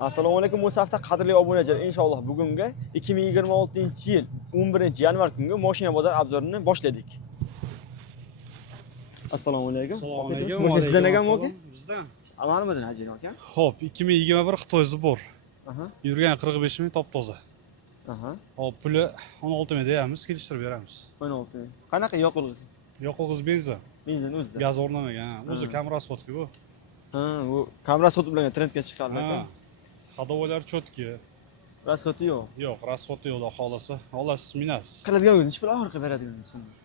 Assalomu alaykum Musafta qadrli obunachilar. Inshaalloh bugungi 2026-yil 11-yanvar kungi mashina bozor obzorini boshladik. Assalomu alaykum. Assalomu alaykum. Mashina sizdan ekanmi aka? Bizdan. Amalimidan hajin aka? Xo'p, 2021 Xitoyzi bor. Aha. Yurgan 45 ming top toza. Aha. Hop, puli 16 ming deyamiz, kelishtirib beramiz. 16. Qanaqa yoqilg'isi? Yoqilg'iz benzin. Benzin o'zida. Gaz o'rnamagan. O'zi kam rasxodki bu. Ha, bu kamera sotib bilan trendga chiqqan aka. Ha. Ходовойлар chotki. Rasxoti yo'q. Yo'q, rasxodi yo'q, xohlasa. Olasiz, minasiz. Qiladigan o'yin nechta oxirgi beradigan so'mmiz?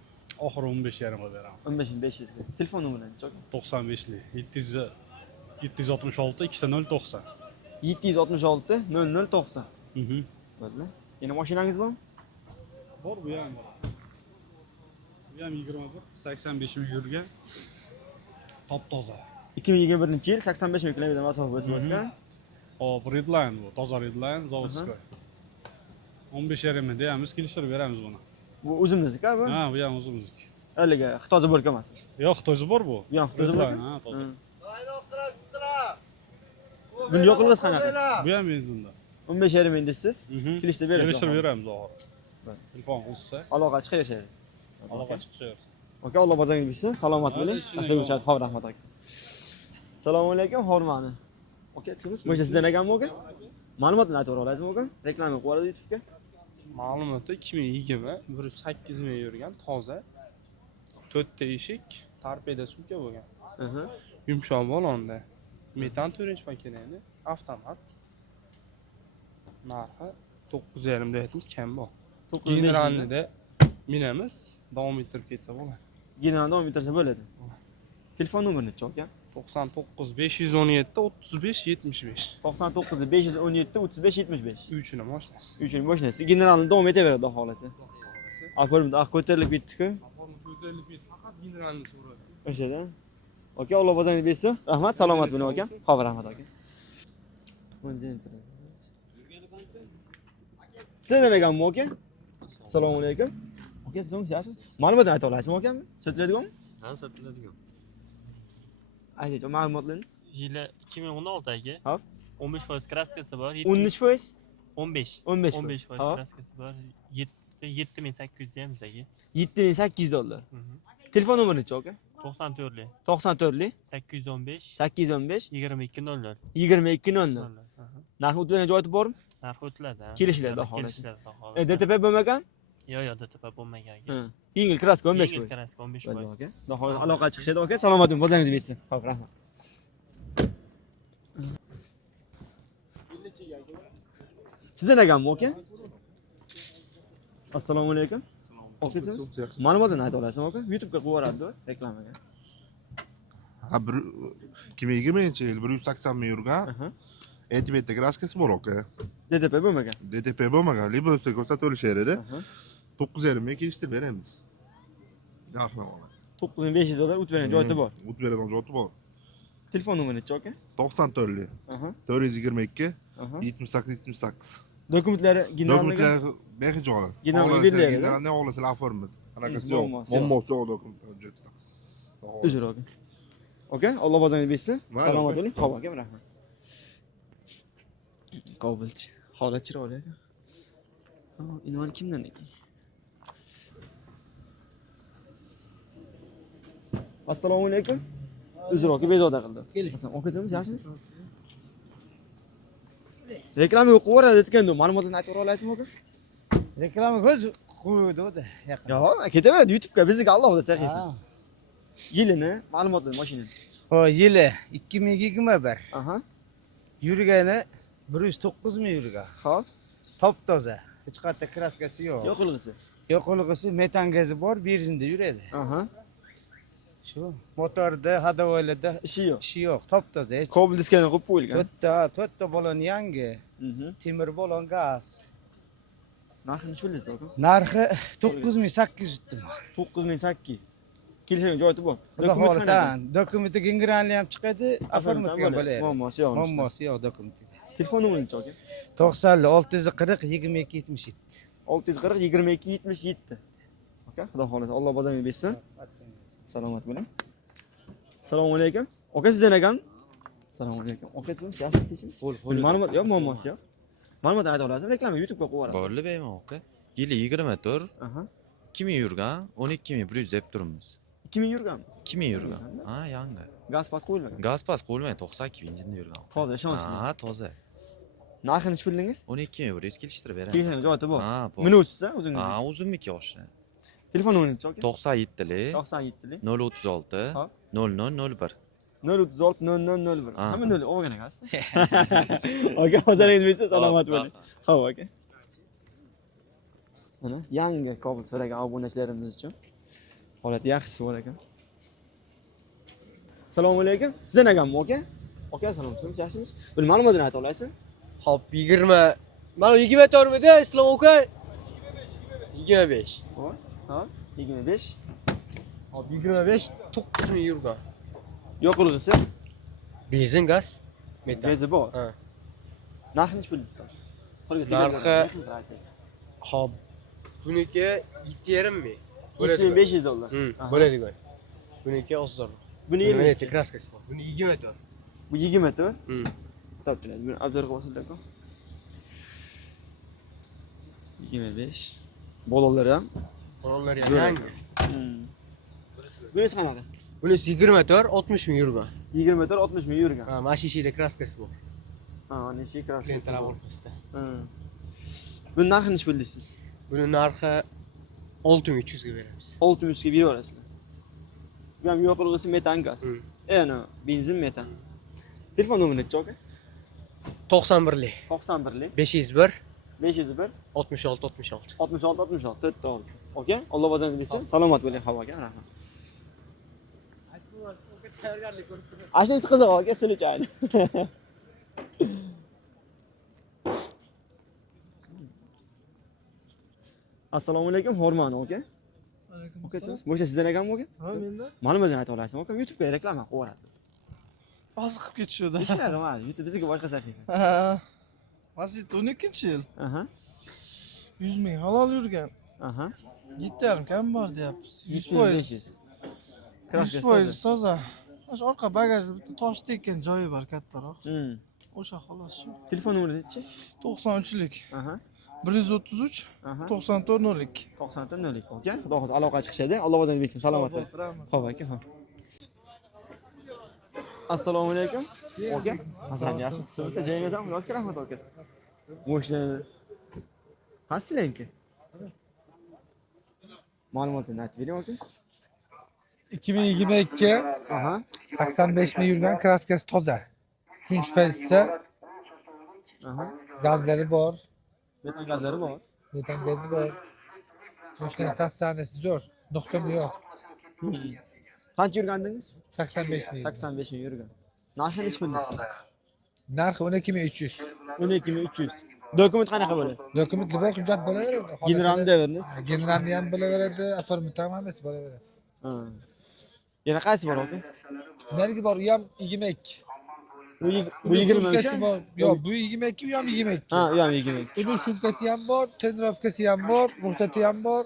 Oxiri 15,5 ga beraman. 15500 ga. Telefon nomeringiz aka? 95 lik. 766 290. 766 0090. Mhm. Bo'ldi. Yana mashinangiz bormi? Bor bu ham. Bu ham 21 85 ming yurgan. Top toza. 2021-yil 85 ming kilometr masofa bosib o'tgan. Hop, Redline bu, toza Redline, zavodskoy. 15,5 ming deyamiz, kelishtirib beramiz buni. Bu o'zimizniki bu? Ha, bu ham o'zimizniki. Haliga Xitoyda bo'lgan emas. Yo'q, Xitoyzi bor bu. Bu ham Xitoyda Redline, bo'lgan. ha, toza. Buni yoqilg'isi qanaqa? Bu ham benzinda. 15,5 ming deysiz. Kelishtirib berasiz. Kelishtirib beramiz oxiri. Telefon qilsa, Aloqa chiqarishadi. aloqa chiqishadi. Aka, Alloh bazaringiz bilsin. Salomat bo'ling. Ashtagushar, xavf rahmat aka. Assalomu alaykum, hormani. Aka, siz mo'sha sizdan ekanmi aka? Ma'lumotni aytib olasizmi aka? Reklama qilib yuboradi YouTube'ga. Ma'lumoti 2020 108 ming yurgan toza 4 ta eshik, torpeda sumka bo'lgan. Yumshoq balonda. Metan 4-makina endi, avtomat. Narxi 9,5 deyapmiz, kam bor. Generalnida minamiz, davom ettirib ketsa bo'ladi. Generalda 10 metrcha bo'ladi. Telefon nomerini aka? 99 517 35 75. 99 517 35 75. 3 ni mashinasi. 3 ming mashinasi. Generalni davom etaveradi, xudo xohlasa. Aforimda ko'tarilib ketdi-ku. Faqat generalni so'radi. O'shadan. Aka, Alloh bazaringiz bersin. Rahmat, salomat bo'ling aka. Xavf rahmat aka. Sizdan ekanmi aka? Assalomu alaykum. Aka, siz yaxshisiz? Ma'lumotni ayta olasizmi aka? Sotiladiganmi? Ha, sotiladigan. Ayting, ma'lumotlarni. Yili 2016 aka. Hop. 15% kraskasi bor. 13%? 15. 15%. 15% kraskasi bor. 7800 deymiz aka. 7800 dollar. Telefon nomerini aka? 94 lik. 94 815 815 2200. 2200. Narxi o'tgan joyi bormi? Narxi o'tiladi. Kelishiladi, xolos. Kelishiladi, xolos. DTP bo'lmagan? Yo'q, DTP bo'lmagan aka. Yengil kraska 15%. Yengil kraska 15%. aka. Xudo aloqa chiqishadi aka. Salomat bo'ling, bozaringiz bersin. Xo'p, rahmat. Sizdan ekanmi aka? Assalomu alaykum. Ofisingiz? Ma'lumotni ayta olasizmi aka? YouTube'ga qo'yib yuboradi reklamaga. Ha, 2020-yil 180 ming yurgan. Etibetda kraskasi bor aka. DTP bo'lmagan. DTP bo'lmagan, libosda ko'rsatib olishar edi. 9,5 ming kelishtirib beramiz. Narxni oladi. 9500 dollar o'tib bergan joyi bor. O'tib beradigan joyi bor. Telefon nomeri aka? 94 422 78 78. Dokumentlari generalniga. Dokumentlar behijolat. Generalniga beriladi. Generalni olasizlar oformid. Anaqasi yo'q. Muammosi yo'q. Muammosi yo'q dokumentlar hujjatda. Uzr aka. Aka, Alloh bazaringiz bersin. Mayli, Salomat aka. bo'ling. Xo'p aka, rahmat. Qobilchi. Holat chiroyli aka. Invan kimdan ekan? Assalomu alaykum. Uzr aka, bezovta qildi. Hasan, akajonimiz yaxshimisiz? Reklama yo'q qo'yadi ekan-da, ma'lumotlarni aytib olasizmi aka? Reklama ko'z qo'ydi-da yaqin. Yo'q, ketaveradi YouTube'ga, bizga Alloh sahifa. Yilini, ma'lumotlarni mashinani. Xo'p, yili 2021. Aha. Yurgani 109 ming yurgan. Xo'p. Top toza. Hech qayerda kraskasi yo'q. Yo'qilg'isi. Yo'qilg'isi metan gazi bor, benzinda yuradi. Aha. Shu motorda, hadovoylarda Ishi yo'q. ishi yo'q, top toza. Hech Kobul diskani qo'yib qo'yilgan. to'rtta balon yangi. Temir balon gaz. Narxi necha bilasiz aka? Narxi 9800 tutdim. 9800. Kelishgan joyi bor. Xudo xolasa, dokumenti generalni ham chiqadi, oformatga ham bo'ladi. Muammosi yo'q. Muammosi yo'q dokumentiga. Telefon nomeringiz aka? 90 640 22 77. 640 22 77. Aka, xudo xolasa, Alloh bazaringizni bersin. Salomat bo'ling. Assalomu alaykum. Aka, sizdan ekan? Assalomu alaykum. Okeysiz, yaxshi tinchsiz? Bir ma'lumot yo'q, muammosi yo'q. Ma'lumot ayta olasizmi? Reklama YouTube'ga qo'yib yuboramiz. Borli beyman aka. Yili 24, Aha. 2000 yurgan, 12100 deb turibmiz. 2000 yurganmi? 2000 yurgan. Ha, yangi. Gaz pas qo'yilmagan. Gaz pas qo'yilmay 92 benzinda yurgan. Toza, ishonchli. Ha, toza. Narxini necha bildingiz? 12100 kelishtirib beramiz. Kelishgan joyi bor. Ha, bor. Minutsiz o'zingiz. Ha, o'zimniki yoshli. Telefon nomeringiz aka? 97 lik 97lik 036 Ha. 0001. 036 0001. Ha. Hamma 0 olgan ekansiz. Aka, hoziringiz bo'lsa salomat bo'ling. Xo'p aka. Mana yangi Cobalt so'ragan obunachilarimiz uchun holati yaxshisi bor ekan. Assalomu alaykum. Sizdan ekanmi aka? Aka, salomsiz, yaxshimisiz? Bir ma'lumotni ayta olasizmi? Hop 20. Mana 24midi Islom aka? 25. Ha? 25. Hop 25 9000 yurgan. Yo'qolg'isi Benzin, gaz, metan. gezi bor. Ha. Narxini necha bildingiz? Narxi- Hop buniki 7,5 ming. Bo'ladi. 7500 dollar. Bo'ladigan. Buniki ozroq. Buni Mana 20. necha kraskasi bor. Buni 24. Bu 20 to'rt. Hmm. Topdilar. Buni abzor qilib olsanglar-ku. 25. Bolalar ham. Qurollar ham Zo'r yangi. Bunisi qanaqa? Bunisi 24 60 ming yurgan. 20 to'rt 60 ming yurgan. Ha, mana shu ishida kraskasi bor. Ha, ana shu kraska. Lentalar orqasida. Buni narxini necha bildingiz? Buni narxi 6300 ga beramiz. 600 ga berib olasizlar. Bu ham yo'qolg'isi metan gaz. Ana, benzin metan. Telefon nomeri necha aka? 91 lik 91 lik 501 501 66 66. 66 66 to'rtta oldi. Oka, Alloh o'zingizni bilsin. Salomat bo'ling, havoga rahmat. Ashnisi qiziq aka, suli chayli. Assalomu alaykum, Hormon aka. Alaykum. Bo'sha sizdan ekanmi aka? Ha, mendan. Ma'lumotni ayta olasizmi aka? YouTube'ga reklama qilib yuboradi. Hozir qilib ketishdi. Ishlarim hali, YouTube bizga boshqa sahifa. Ha. Masjid 12-yil. Aha. 100 ming halol yurgan. Aha. 7,5 kam bor deyapmiz. 100%. 500. 100% toza. Mana shu orqa bagajda bitta tosh tekkan joyi bor kattaroq. O'sha xolos shu. Telefon nomeringiz-chi? 93lik. Aha. 133 Aha. 9402. 90 02 aka. Xudo xohlasa aloqa chiqishadi. Alloh o'zingizni bilsin. Salomat bo'ling. Xo'p aka, xo'p. Assalomu alaykum. Aka, Hasan yaxshimisiz? Joyingizmi? Yo'q, rahmat aka. Mo'shlar. Qaysilanki? Ma'lumotni aytib bering aka. 2022 Aha. 85 ming yurgan, kraskasi toza. 3-pozitsiya, Aha. gazlari bor, Metan gazlari bor. metan gazi bor. Yoshlar sassanasi zo'r, nuqson yo'q. Qancha yurgandingiz? 85 ming. 85 ming yurgan. Narxini necha bildingiz? Narxi 12300. 12300. Dokument qanaqa bo'ladi? Dokumentli bor, hujjat bo'laveradi. Generalni beramiz. Generalni ham bo'laveradi, oformit ham hammasi bo'laveradi. Yana qaysi bor aka? Narigi bor, u ham 22. Bu 20 shulkasi bor. Yo'q, bu 22, u ham 22. Ha, u ham 20. Uni shulkasi ham bor, tonirovkasi ham bor, ruxsati ham bor.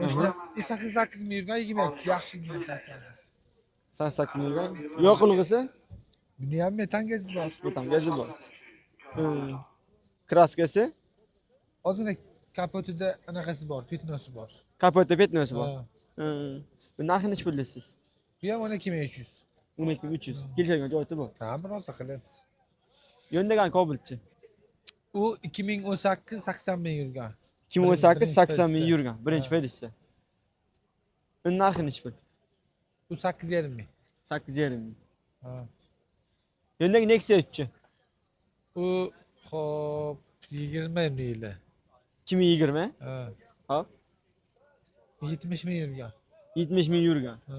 Yoshlar 88 ming yurgan 22, yaxshi yurgan sassanasi. 88 ming yurgan. Yo'qolg'isi? Buni ham metan gazi bor. Metan gazi bor. Kraskasi? Ozgina kapotida anaqasi bor, petnosi bor. Kapotda petnosi bor. Ha. Bu narxini necha bildingiz? Bu ham 12300. 12300. Kelishgan joyda bor. Ha, biroz qilamiz. Yondagan Cobaltchi. U 2018 80 ming yurgan. 2018 80 ming yurgan. Birinchi pozitsiya. Uni narxi necha pul? Bu 8,5 ming. 8,5 ming. Ha. Yondagi Nexia-chi. U hop 20 ming yili. 2020. Ha. Hop. 70 ming yurgan. 70 ming yurgan. Ha.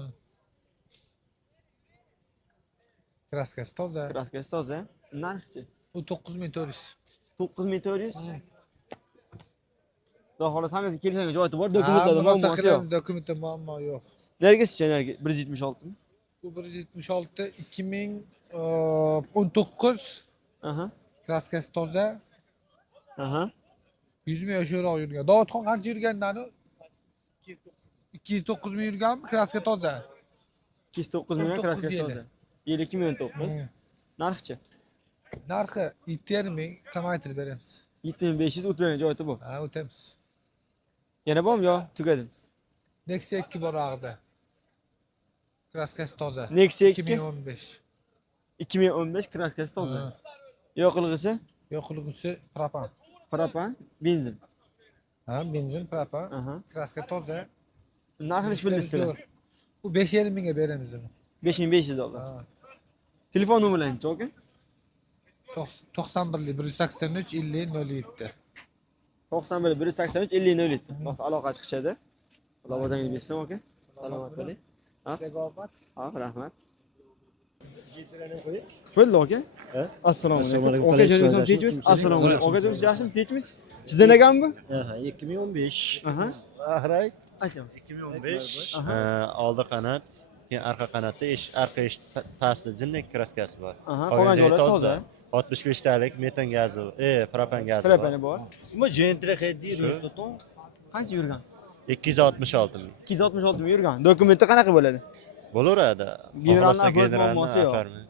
Kraskasi toza. Kraskasi toza. Narxi U 9400. 9400. Xudo xohlasa hammasi kelishgan joyda bor. Dokumentlarda muammosi yo'q. Dokumentda muammo yo'q. Nergisi-chi, nergi? 176 mi? Bu 176 2019. Aha. Kraskasi toza. Aha. 100 ming yoshroq yurgan. Dovudxon qancha yurgandan u? 209 ming yurganmi? Kraska toza. 209 million kraskasi toza. Yili 2009. Narxchi? Narxi 7,5 ming kamaytirib beramiz. 7500 o't bergan joyi bu. Ha, o'tamiz. Yana bormi yo tugadim? Nexia 2 bor og'ida. Kraskasi toza. Nexia 2 2015. 2015 kraskasi toza. Yoqilg'isi? Yoqilg'isi propan. Propan, benzin. Ha, benzin, propan. Aha. Kraska toza. Narxini ish bilasizlar. Bu 5,5 mingga beramiz uni. $5500. Ha. Telefon nomerlaringiz aka? 91 183 50 07. 91 183 50 07. Boqsa aloqa chiqishadi. Xudo o'zingiz bilsin aka. Salomat bo'ling. Ha, rahmat. Bo'ldi aka? Assalomu alaykum. Aka joyingizni tinchmisiz? Assalomu alaykum. Aka joyingiz yaxshimi? Tinchmisiz? Sizdan ekanmi? Ha, 2015. Aha. Ahray. Ayting. 2015. Oldi qanot, keyin arqa qanotda arqa eshik pastda jinnik kraskasi bor. Aha, qolgan joylar toza. 65 talik metan gazi, propan gazi bor. Propani bor. Bu jentre xeddi ro'yxatdan Qancha yurgan? 266 ming. 266 ming yurgan. Dokumenti qanaqa bo'ladi? Bo'laveradi. Generalni Xohlasa avval generalni muammosi yo'q. afarmi.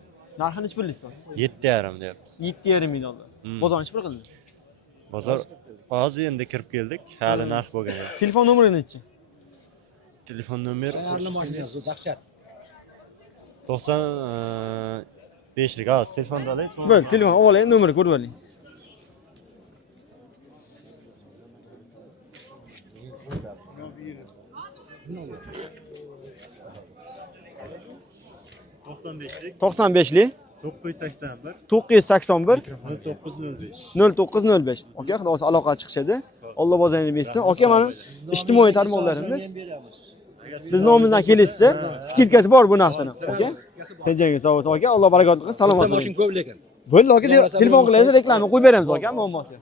Narxini necha bilasiz? 7,5 deyapmiz. 7,5 million dollar. Bozor necha pul qildi? Bozor hozir endi kirib keldik, hali narx bo'lgan yo'q. Telefon nomeri nechi? Telefon nomer 95lik. Hozir telefonni oling. Bo'l, telefon oling, nomerni ko'rib oling. lik 95lik 981 981 0905. 0905. Aka, xudo xolasa aloqa chiqishadi. Alloh bozingizni bersin. Aka, mana ijtimoiy tarmoqlarimiz. Siz nomingizdan kelasizlar. Skidkasi bor bu narxdan. Aka. Tinchligingiz sog' bo'lsin aka. Alloh barakot qilsin. Salomat bo'ling. ko'p lekin. Bo'ldi aka, telefon qilaysiz, reklama qo'yib beramiz aka, muammosi.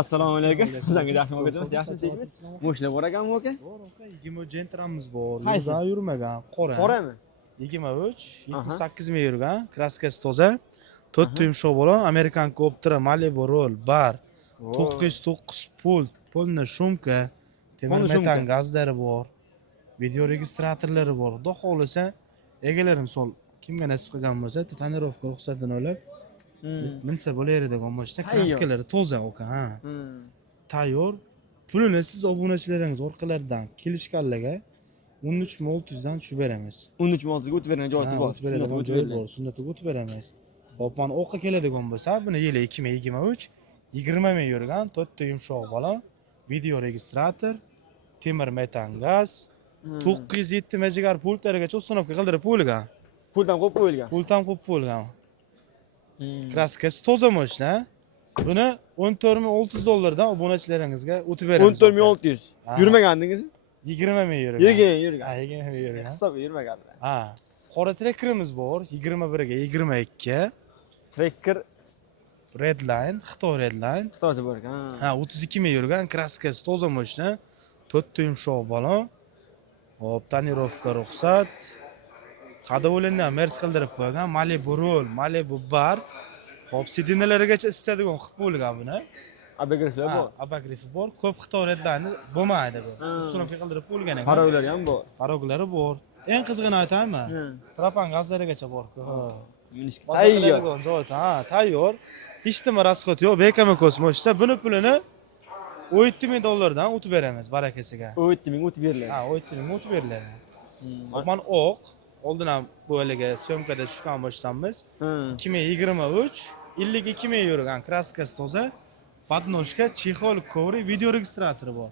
Assalomu alaykum. Sizlarga yaxshimi o'qiysiz? Yaxshimi tinchmisiz? Mo'shlar bor ekanmi aka? Bor aka, 20 jentramiz bor. Qaysi? Yurgan yurmagan, qora. Qorami? 23, 78 ming yurgan, kraskasi toza. 4 yumshoq bo'lgan, American Copter, Malibu Roll, bar. 909 pult, polni shumka, temir metan gazlari bor. Video registratorlari bor. Xudo xohlasa, egalarim misol kimga nasib qilgan bo'lsa, tonirovka ruxsatini olib minsa bo'laveradigan bo'lsa, kraskalari toza aka, ha. Tayyor. Pulini siz obunachilaringiz orqalaridan kelishganlarga 13600 dan tushib beramiz. 13600 ga o'tib bergan joyi bor. O'tib beradigan joyi bor, sunnatga o'tib beramiz. Hop, mana o'qqa keladigan bo'lsa, buni yili 2023 20 ming yurgan, 4 ta yumshoq bola, video registrator, temir metan gaz, 907 megagar pultlarigacha ustunovka qildirib qo'yilgan. Puldan qo'yib qo'yilgan. Puldan qo'yib qo'yilgan. Kraskasi toza moshina. Buni 14600 dollardan obunachilaringizga o'tib beramiz. 14600. Yurmagandingizmi? 20 ming yurgan. Yurgan. Ha, 20 ming yurgan. Hisob yurmaganlar. Ha, qora trekkerimiz bor, 21 ga 22. Trekker Redline, Xitoy Redline. Xitoycha bor ekan. Ha, 32 ming yurgan, kraskasi toza moshina. 4 ta yumshoq balon. Hop, tonirovka ruxsat. Xadovolindan mers qildirib qo'ygan, Malibu Roll, Malibu bar. Hop, sidinalarigacha istadigan qilib qo'yilgan buni. Abagriflar bor. Abagrifi bor. Ko'p Xitoy Redline bo'lmaydi bu. Ustunovka qildirib qo'yilgan ekan. Paroglari ham bor. Paroglari bor. Eng qizig'ini aytaymi? Propan gazlarigacha bor-ku. Tayyor. Ha, tayyor. Hech nima rasxot yo'q, bekami kosmoshsa buni pulini 17 ming dollardan o'tib beramiz barakasiga. 17 ming o'tib beriladi. Ha, 17 ming o'tib beriladi. Mana o'q, oldin ham bu haliga syomkada tushgan bo'lsamiz. 2023 52 ming yurgan, kraskasi toza, podnoshka, chexol, kovri, video registratori bor.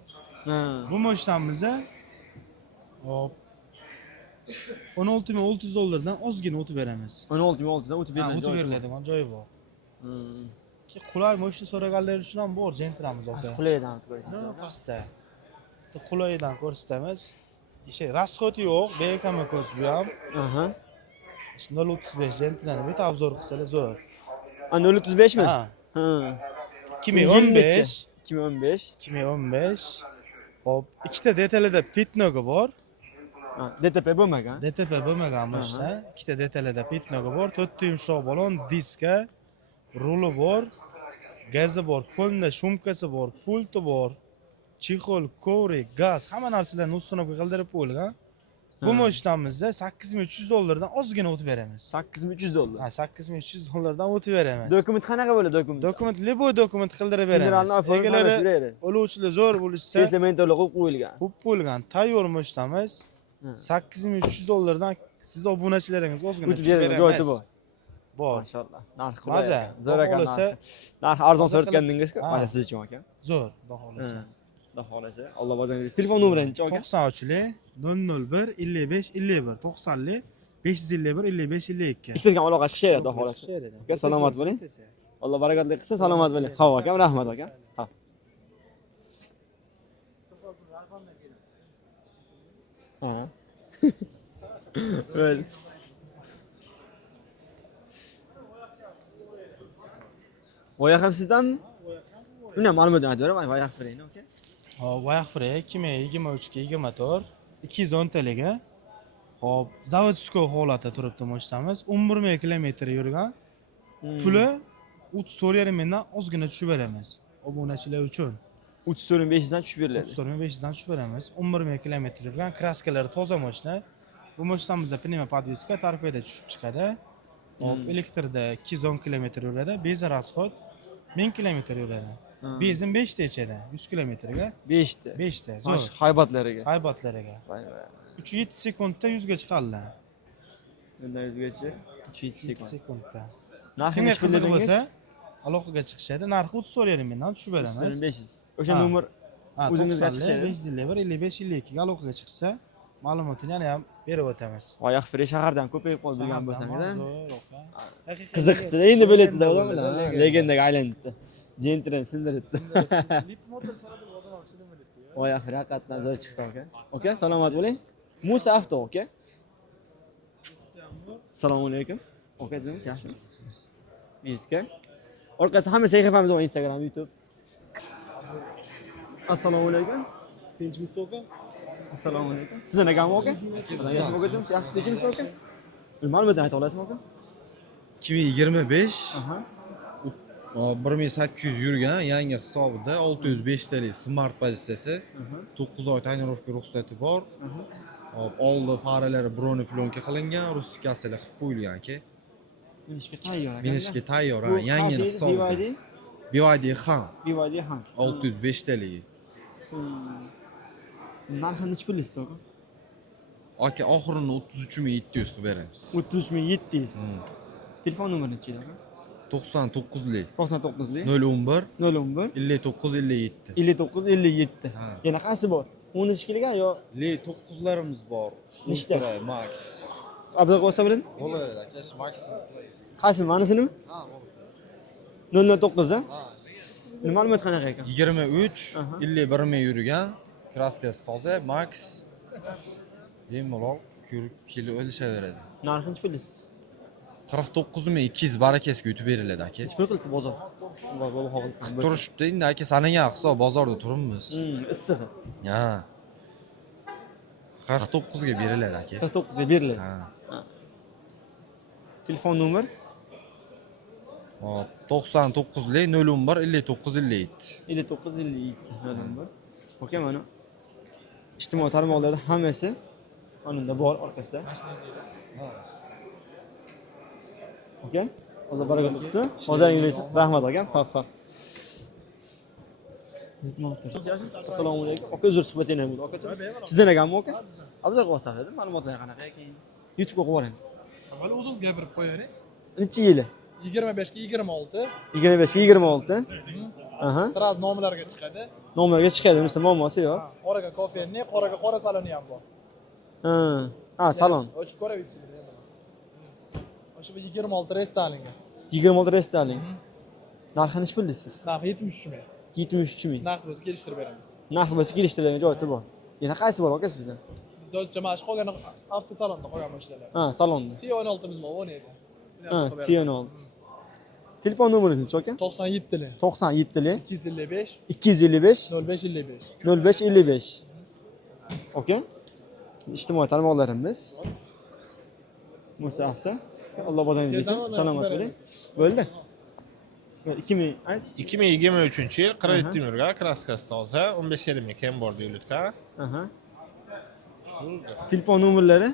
Bu mashinamizda hop 16600 dollardan ozgina o'tib beramiz. 16600 dan o'tib beriladi. O'tib beriladigan joyi bor. Ki qulay mashina so'raganlar uchun ham bor, jentramiz aka. Qulaydan pastda. Qulaydan ko'rsatamiz. Ishi rasxot yo'q, bekami ko'z bu ham. 035 jentrani bitta obzor qilsalar zo'r. 035 mi? Ha. 2015. 2015. Hop, ikkita detalida pitnoga bor. DTP bo'lmagan. DTP bo'lmagan mashina. Ikkita detalida pitnoga bor, 4 ta yumshoq balon, diska, ruli bor, gazi bor, polna shumkasi bor, pulti bor, chexol, kovri, gaz, hamma narsalarni ustunovka qildirib qo'yilgan. Bu moshtamizda 8300 dollardan ozgina o'tib beramiz. 8300 dollar. Ha, 8300 dollardan o'tib beramiz. Dokument qanaqa bo'ladi dokument? Dokument, любой dokument qildirib beramiz. Generalni olib Egalari beradi. oluvchilar zo'r bo'lishsa, Testamentlar qo'yib qo'yilgan. ko'p bo'lgan tayyor mo'shtamiz 8300 dollardan siz obunachilaringizga ozgina O'tib beradi, joyi bor. Bor. Maşallah. Narxi Maza. zo'r ekan. Xohlasa, narxi arzon so'ratgandingiz-ku. Ha. Mana siz uchun aka. zo'r, xohlasa. Xudo xohlasa. Alloh bozoringiz. Telefon nomeringiz aka. 93li 001 55 51 90li 551 55 52. Instagram aloqa chiqishadi, xudo xohlasa. Aka, salomat bo'ling. Alloh barakatli qilsin, salomat bo'ling. Xo'p aka, rahmat aka. Ha. Ha. Böyle. Oyak ham sizdanmi? Buni ham ma'lumotni aytib beraman, oyak freyni, aka. Hop, oyoq frey 2023 ga 24 210 taga. Hop, zavodskiy holatda turibdi mo'shtamiz. 11 ming kilometr yurgan. Puli 34,5 mingdan ozgina tushib beramiz. Obunachilar uchun. 34.500 dan tushib beriladi. 34,500 dan tushib beramiz. 11 ming kilometr yurgan, kraskalari toza mo'shna. Bu mo'shtamizda pnevma podveska torpeda tushib chiqadi. Hop, elektrda 210 kilometr yuradi, benzin rasxod 1000 kilometr yuradi. Benzin 5 ta ichadi 100 kilometrga. 5 ta. 5 ta. Zo'r. Haybatlariga. Haybatlariga. 3-7 sekundda 100 ga chiqadilar. Bundan o'zgacha 3 7 sekund. sekundda. Narxini Kimga qiziq qiziq bo'lsa, aloqaga chiqishadi. Narxi 34,5 mingdan tushib beramiz. 500. O'sha Ha. nomer o'zingizga 90, chiqishadi. 551 55 52 ga aloqaga chiqsa, ma'lumotini yana ham berib o'tamiz. Oyoq frey shahardan ko'payib qoldi degan bo'lsangiz. Haqiqiy Qiziqdi. Endi biletida odamlar legendaga aylanibdi. Jentren sindiribdi. Oyoq frey haqiqatdan zo'r chiqdi aka. Aka, salomat bo'ling. Musa avto aka. Assalomu alaykum. Okazimiz yaxshimisiz? Bizga. Orqasi hamma sahifamiz bor Instagram, YouTube. Assalomu alaykum. Tinchmisiz aka? Assalomu alaykum. Sizdan ekanmi aka? Yaxshi okazimiz, yaxshi tinchmisiz aka? Ma'lumotni ayta olasizmi aka? 2025 1800 yurgan yangi hisobida 605 talik smart pozitsiyasi 9 oy tonirovka ruxsati bor. Hop, oldi faralari broni plyonka qilingan, rustikasilar qilib qo'yilgan aka. Minishga tayyor aka. Minishga tayyor, ha, yangi hisobida. BYD ham BYD ham 605 talik. Narxi necha pulisiz aka? Aka, oxirini 33700 qilib beramiz. 33700. Telefon nomerini nechi aka? 99lik 99lik 011 011 59 57. 59 57. Yana qaysi bor? 13 kelgan yo 9larimiz bor. Nechta? Ultra Max. Abdulla bo'lsa biladi? Bo'ladi aka, Max. Qaysi ma'nosinimi? Ha, 009 a? Ma'lumot qanaqa ekan? 23 51 ming yurgan, kraskasi toza, Max. Bemalol kilo o'lishaveradi. Narxi necha pulisiz? 49200 barakasiga yutib beriladi aka. Nech pul qildi bozor? Bozor haqida Qilib turishibdi, endi aka sanagan hisob bozorda turibmiz. Issig'i. Ha. 49 ga beriladi aka. 49 ga beriladi. Ha. Telefon nomer? Hop, 99lik 011 59 57. 59 57 bor. Okey mana. İjtimoiy tarmoqlarda hammasi onunda bor orqasida. Okey? Alloh barakot qilsin. Hoziringiz rahmat aka. Xo'p. Assalomu alaykum. Aka, uzr suhbatingiz bo'ldi aka. Sizdan ekanmi aka? Abdulla Qo'saqov, ma'lumotlar qanaqa ekan? YouTube'ga qo'yib yuboramiz. Avval o'zingiz gapirib qo'ying. Necha yili? 25 ga 26. 25 ga 26. Aha. Sraz nomerlarga chiqadi. Nomerga chiqadi, unisi muammosi yo'q. Qoraga kofeni, qoraga qora saloni ham bor. Ha. Ha, salon. Ochib ko'raverasiz. O'sha 26 restoraninga. 26 restoraning. Narxi necha pul deysiz? Narxi 73 ming. 73 ming. Narx bo'lsa kelishtirib beramiz. Narx bo'lsa kelishtirilgan joyi bor. Yana qaysi bor aka sizda? Bizda o'zicha mana shu qolgan avtosalonda qolgan mashinalar. Ha, salonda. C16 miz bor, 17. Ha, C16. Telefon nomeringiz nechi aka? 97 li. 97 li 255 255 0555. 0555. Okey. İjtimoiy tarmoqlarimiz. Musa Avto. Alloh bozoringizni bersin. Salomat bo'ling. Bo'ldi. 2023-yil 47 yurgan, kraskasi toza, 15,5 ming kam bor deyiladi-ku. Aha. Telefon nomerlari?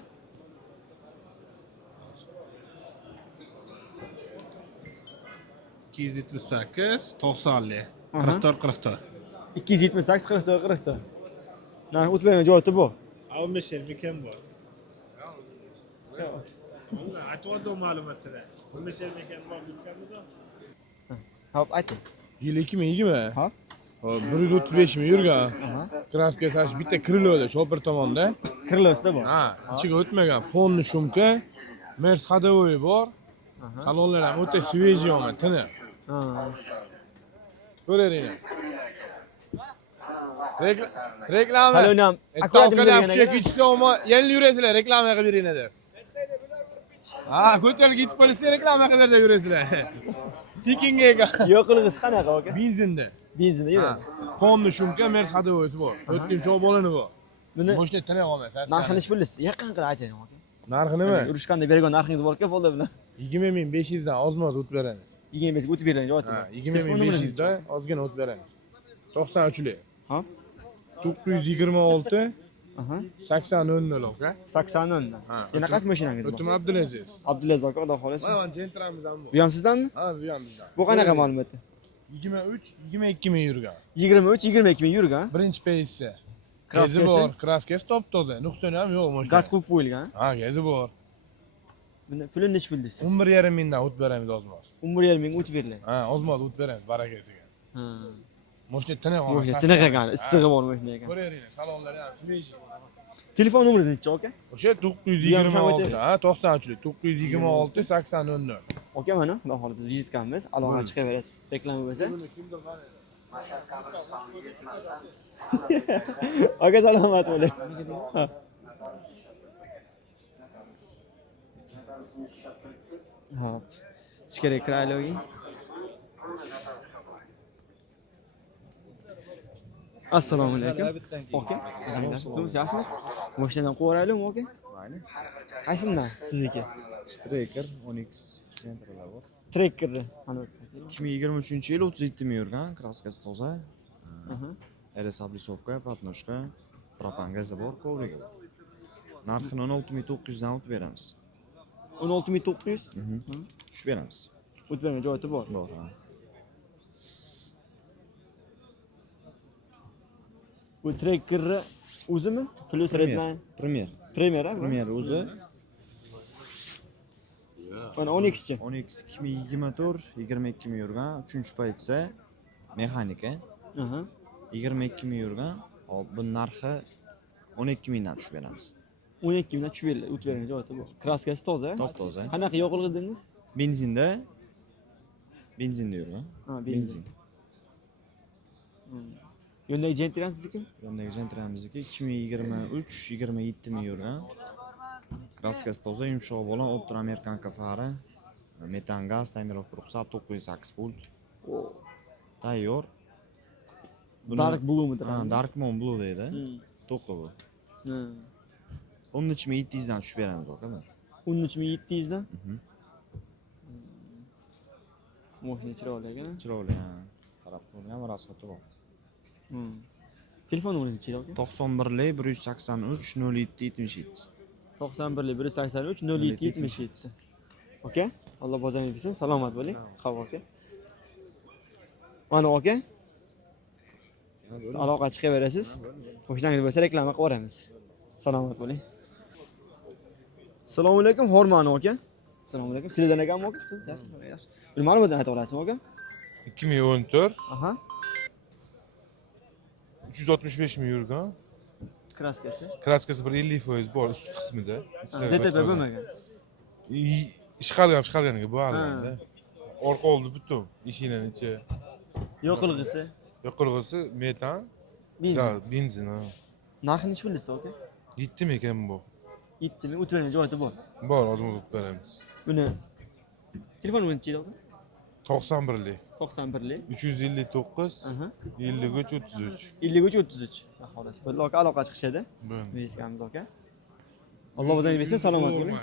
ikki yuz yetmish sakkiz to'qsonli 44 278 44 44. Narx o'tib bergan joyi bu. 15 yil mekan bor. Aytib ma'lumotida. 15 yil mekan bor bitganmidi? Hop, ayting. Yil 2020. Ha? 135 ming yurgan. Kraska sash bitta kriloda chopir tomonda. Krilosida bor. Ha, ichiga o'tmagan polni shumka, Mers ходовой bor. Salonlar ham o'ta svejiy o'ma, tiniq. Ha. Ko'raveringlar. Reklama. Salon ham akkurat Chekishsa o'ma, yangi yurasizlar, reklama qilib beringlar deb. Ha, ko'chalik yetib qolsa reklama qilib bersa yurasizlar. Tekinga yo'q qilg'isi qanaqa aka? benzinda. Benzinda yuradi. Polni shumka, Mers ходовой bor. 4 bolani bor. Buni Moshina tiniq olmas. narxini bilasiz. Yaqin qilib ayting aka. Narxi nima? Urushganda bergan narxingiz bor-ku folda bilan. 20500 dan ozmoz o'tib beramiz. 25 ga o'tib berilgan joyi. Ha, 20500 dan ozgina o'tib beramiz. 93li. Ha? 926 Aha. 8000 aka. 80 dan. Qanaqasi mashinangiz bor? O'tim Abdulaziz. Abdulaziz aka, xudo xolasa. Mana jentramiz ham bor. Bu ham sizdanmi? Ha, bu ham bizdan. Bu qanaqa ma'lumot? 23, 22 ming yurgan. 23, 22 ming yurgan. Birinchi peysi. Kraskasi? Gezi bor, kraskasi top toza. Nuqsoni ham yo'q mashina. Gaz qo'yib qo'yilgan. Ha, gezi bor. Buni pulini necha bildingiz? 11,5 mingdan o'tib beramiz ozmoz. 11,5 ming o'tib beriladi. Ha, ozmoz o'tib beramiz barakasiga. Ha. Mashina tiniq olmas. Mashina tiniq ekan, issig'i bor mashina ekan. Ko'raveringlar, salonlari ham svejiy. Telefon nomeringiz necha aka? O'sha 926, ha, 93lik 926 8000. Aka mana, xudo xolasa biz vizitkanmiz, aloqa chiqaverasiz. Reklama bo'lsa. Aka salomat bo'ling. Ha. Hop. Ichkariga kiraylik. Assalomu alaykum. Aka, siz yaxshimisiz? Mashinadan qo'raylikmi aka? Mayli. Qaysidan? Sizniki? Striker 10x sentrlar bor. Trekkerni. Ana 2023-yil 37 ming yurgan, kraskasi toza. LS облицовка, patnoshka, propan gazi bor, kovriga bor. Narxini 16900 dan o'tib beramiz. 16900? Tushib beramiz. O'tib bergan joyi bor. Bor, ha. Bu trekkerni o'zimi? Plus Redline. Premier. Premier, ha? Premier o'zi. Mana 10x-chi. 10x 2024, 22 ming yurgan, 3-paytsa mexanika. 22 ming yurgan. Hop, bu narxi 12 mingdan tushib beramiz. 12 mingdan tushib beriladi, o'tib bergan joyi bor. Kraskasi toza. Top toza. Qanaqa yoqilg'i dedingiz? Benzinda yurgan. Ha, benzin. Yondagi Gentriam sizniki? Yondagi Gentriam'imizniki 2023, 27 ming yurgan. Kraskasi toza, yumshoq bo'lgan, Optra Amerikanka fari, metan gaz, tonirovka ruxsat 908 volt. Tayyor. Dark Blue mi? Ha, Dark Moon Blue deydi. To'qi bu. 13700 dan tushib beramiz aka. 13700 dan? Mashina chiroyli ekan. Chiroyli, ha. Qarab ko'rgan rasxati bor. Telefon nomeringiz necha aka? 91 183 0777. 91 183 0777. Aka, Alloh bozoringiz bersin, salomat bo'ling. Havo aka. Mana aka. Aloqa chiqaverasiz. Qo'shningiz bo'lsa reklama qilib yuboramiz. Salomat bo'ling. Assalomu alaykum, Hormon aka. Assalomu alaykum. Sizlardan ekanmi aka? Yaxshi. Bir ma'lumotni ayta olasizmi aka? 2014. Aha. 365 ming yurgan. Kraskasi. Kraskasi bir 50% bor ust qismida. DTP bo'lmagan. Chiqarganiga bu alanda. Orqa oldi butun ishinaning ichi. Yoqilg'isi. Yoqilg'isi metan. Benzin. Ha. Narxini necha bildingiz aka? 7 ming ekan bu. 7 ming o'tirgan joyi bor. Bor, ozmoz o'tib beramiz. Buni telefon nomeringiz necha aka? 91lik. 91lik 359 53 33. 53 33. Xolos. Bir aloqa chiqishadi. Vizitamiz aka. Alloh o'zingiz bersin, salomat bo'ling.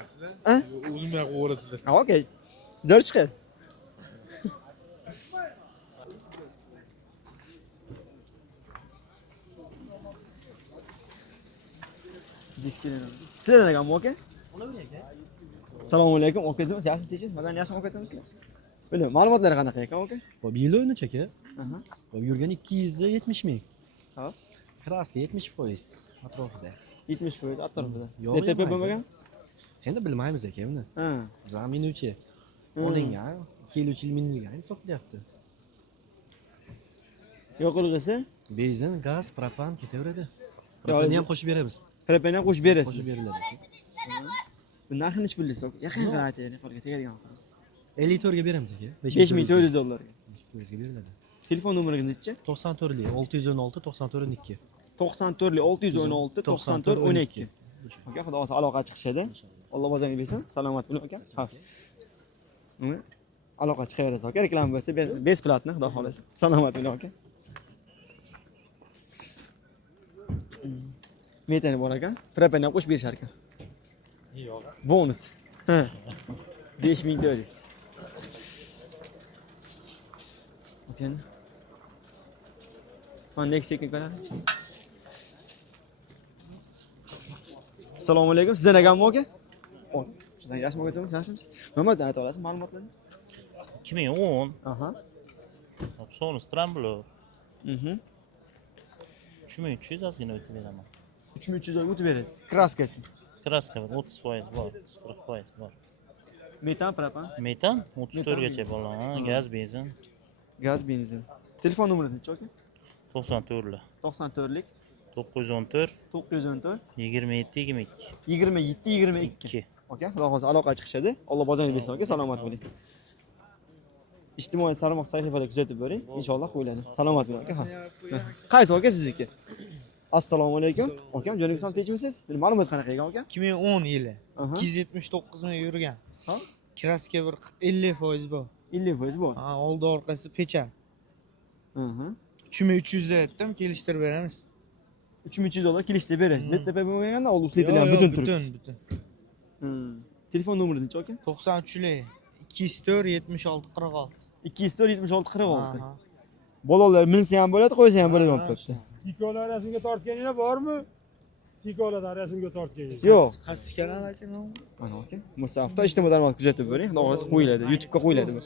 Ha? O'zim ham o'rasida. Ha, aka. Zo'r chiqadi. Sizlardan ekanmi aka? Assalomu alaykum. Okazim, yaxshi tinchsiz? Mazani yaxshi o'qiyapsizlar? Buni ma'lumotlari qanaqa ekan aka? Bu yili o'ynacha aka. Aha. Bu yurgan 270 ming. Hop. Kraska 70% atrofida. 70% atrofida. Yo'q, DTP yo'q, bo'lmagan? Endi bilmaymiz aka buni. Ha. Bizlar minuvchi. Olingan 2 yil minilgan sotilyapti. Yo'qolg'isi? Benzin, gaz, propan ketaveradi. Propanni ham qo'shib beramiz. Propanni ham qo'shib berasiz. Qo'shib beriladi. Bu narxini necha bilasiz aka? Yaqin qilib ayting, qo'lga tegadigan. 54 ga beramiz aka. $5400. 5400 ga beriladi. Telefon nomeringiz nechi? 94 616 94 12. 94 616 94 12. Aka, xudo xolasa aloqa chiqishadi. Alloh o'zingiz bilsin. Salomat bo'ling aka. Xavf. Uni aloqa chiqaverasiz aka. Reklama bo'lsa besplatni, xudo xolasa. Salomat bo'ling aka. Metani bor ekan. Propanni ham qo'shib berishar ekan. Yo'q. Bonus. Ha. 5400. Okay. Ha, next second qaraychi. Assalomu alaykum. Sizdan ekanmi aka? O, shundan yaxshi o'qiyapsiz, yaxshimisiz? Nimadan ayta olasiz ma'lumotlarni? 2010. Aha. Son Scrambler. 3300 ozgina o'tib beraman. 3300 o'tib berasiz. Kraskasi. Kraska 30% bor, 40% bor. Metan, propan? Metan 34 gacha bo'ladi. Gaz, benzin. Gaz, benzin. Telefon nomeringiz nechi aka? 94 lik. 94 lik 914 914 27 22. 27 22. Aka, xudo xolasa aloqa chiqishadi. Alloh bozoringizni bersin aka, salomat bo'ling. Ijtimoiy tarmoq sahifada kuzatib boring. Inshaalloh qo'yiladi. Salomat bo'ling aka. Ha. Qaysi aka sizniki? Assalomu alaykum. Akam, joningiz ham tinchmisiz? Ma'lumot qanaqa ekan aka? 2010 yili. 279 ming yurgan. Ha? Kraska bir 50% bor. 50% bor. Ha, oldi orqasi pechan. 3300 da aytdim, kelishtirib beramiz. $3300 kelishtirib berasiz. DTP bo'lmaganda oldi usletilgan butun turib. Butun. Telefon nomeringiz nechi aka? 93 lik 204 76 46. 204 76 46. Bolalar minsa ham bo'ladi, qo'ysa ham bo'ladi olib turibdi. Tikolar rasmga tortganinglar bormi? Tikolar rasmga tortganingiz. Yo'q. Qaysi kanal aka nomi? Mana aka. Musafda ijtimoiy tarmoq kuzatib boring. Xudo xolasa qo'yiladi, YouTube'ga qo'yiladi bu.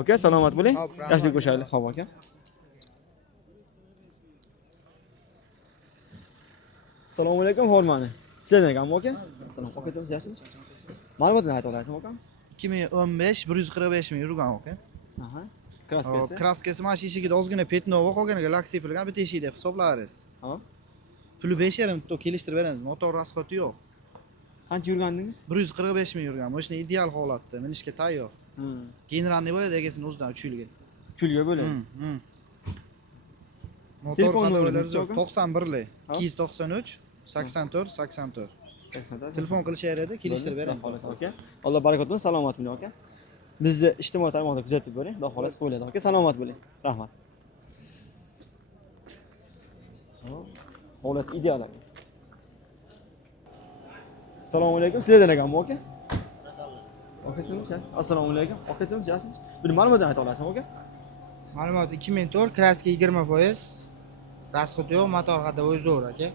Aka, salomat bo'ling. Yaxshilik qo'shaylik. Xo'p aka. Assalomu alaykum, hormani. Sizlardan ekanmi aka? Assalomu alaykum, yaxshimisiz? Ma'lumotlarni ayta olasizmi aka? 2015 145 ming yurgan aka. Aha. Kraskasi. Kraskasi mana shu eshigida ozgina petnova qolganiga lak sepilgan bitta eshikda hisoblarsiz. Hop. Puli 5,5 to kelishtirib beramiz. Motor rasxoti yo'q. Qancha yurgandingiz? 145 ming yurgan. Mashina ideal holatda, minishga tayyor. Generalniy bo'ladi egasini o'zidan 3 yilga. 3 yilga bo'ladi. Motor Telefon xatolarimiz nomeringiz yo'q. 91 lik 293 84 84. Telefon qilishaveradi, kelishtirib beramiz. Aka. Alloh barakot bersin, salomat bo'ling aka. Bizni ijtimoiy tarmoqda kuzatib boring. Xudo xolasa qo'yiladi aka. Salomat bo'ling. Rahmat. Holat ideal. Assalomu alaykum. Sizlardan ekanmi aka? Akachimiz, assalomu alaykum. Akachimiz, yaxshimisiz? Buni ma'lumotni ayta olasizmi aka? Ma'lumot 2004 kraska 20%. Rasxot yo'q, motor hadovi zo'r aka.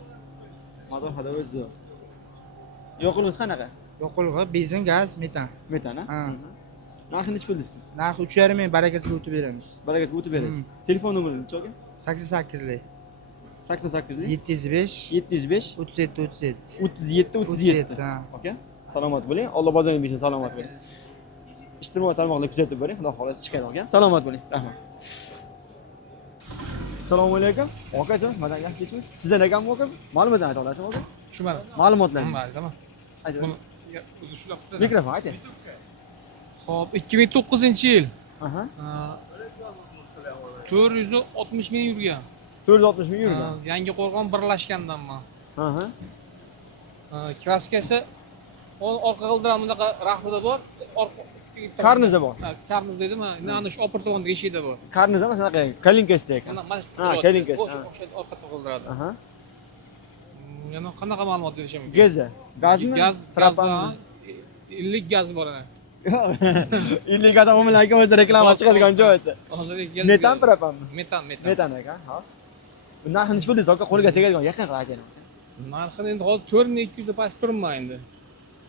Motor hadovi zo'r. Yoqilg'isi qanaqa? Yoqilg'i, benzin, gaz, metan. Metan, ha? Narxini necha pulisiz? Narxi 3,5 ming barakasiga o'tib beramiz. Barakasiga o'tib berasiz. Telefon nomeringiz nechi aka? 88 lik 88 lik 705 705 37 37. 37 37. Ha. Aka, salomat bo'ling. Alloh bozoringizni bersin, salomat bo'ling. Ijtimoiy tarmoqlarga kuzatib boring. Xudo xolasa chiqadi aka. Salomat bo'ling. Rahmat. Assalomu alaykum. Akajon, mana yaxshimisiz? Sizdan ekanmi aka? Ma'lumotlarni ayta olasizmi aka? Tushunmadim. Ma'lumotlarni. Tamam. Ayting. O'zi shular. Mikrofon ayting. Xo'p, 2009-yil. Aha. 460 ming yurgan. 460 ming yurgan. Yangi Qo'rg'on birlashgandanman. Aha. Kraskasi orqa g'ildiram bunaqa rafida bor, Karnizda bor. Ha, karniz deydimi? Mana shu opertovondagi eshikda bor. Karniz emas, anaqa kalinkasida ekan. Ha, kalinkas. O'sha orqa g'ildiradi. Aha. Yana qanaqa ma'lumot berishim mumkin? Gazi. Gazmi? Gazdan 50 gaz bor ana. 50 gaz umuman o'zi reklama chiqadigan joy edi. Metan propanmi? Metan. Metan ekan, ha. Bu narxini necha pulsiz aka? Qo'lga tegadigan yaqin qilib ayting. Narxini endi hozir 4200 da past turibman endi.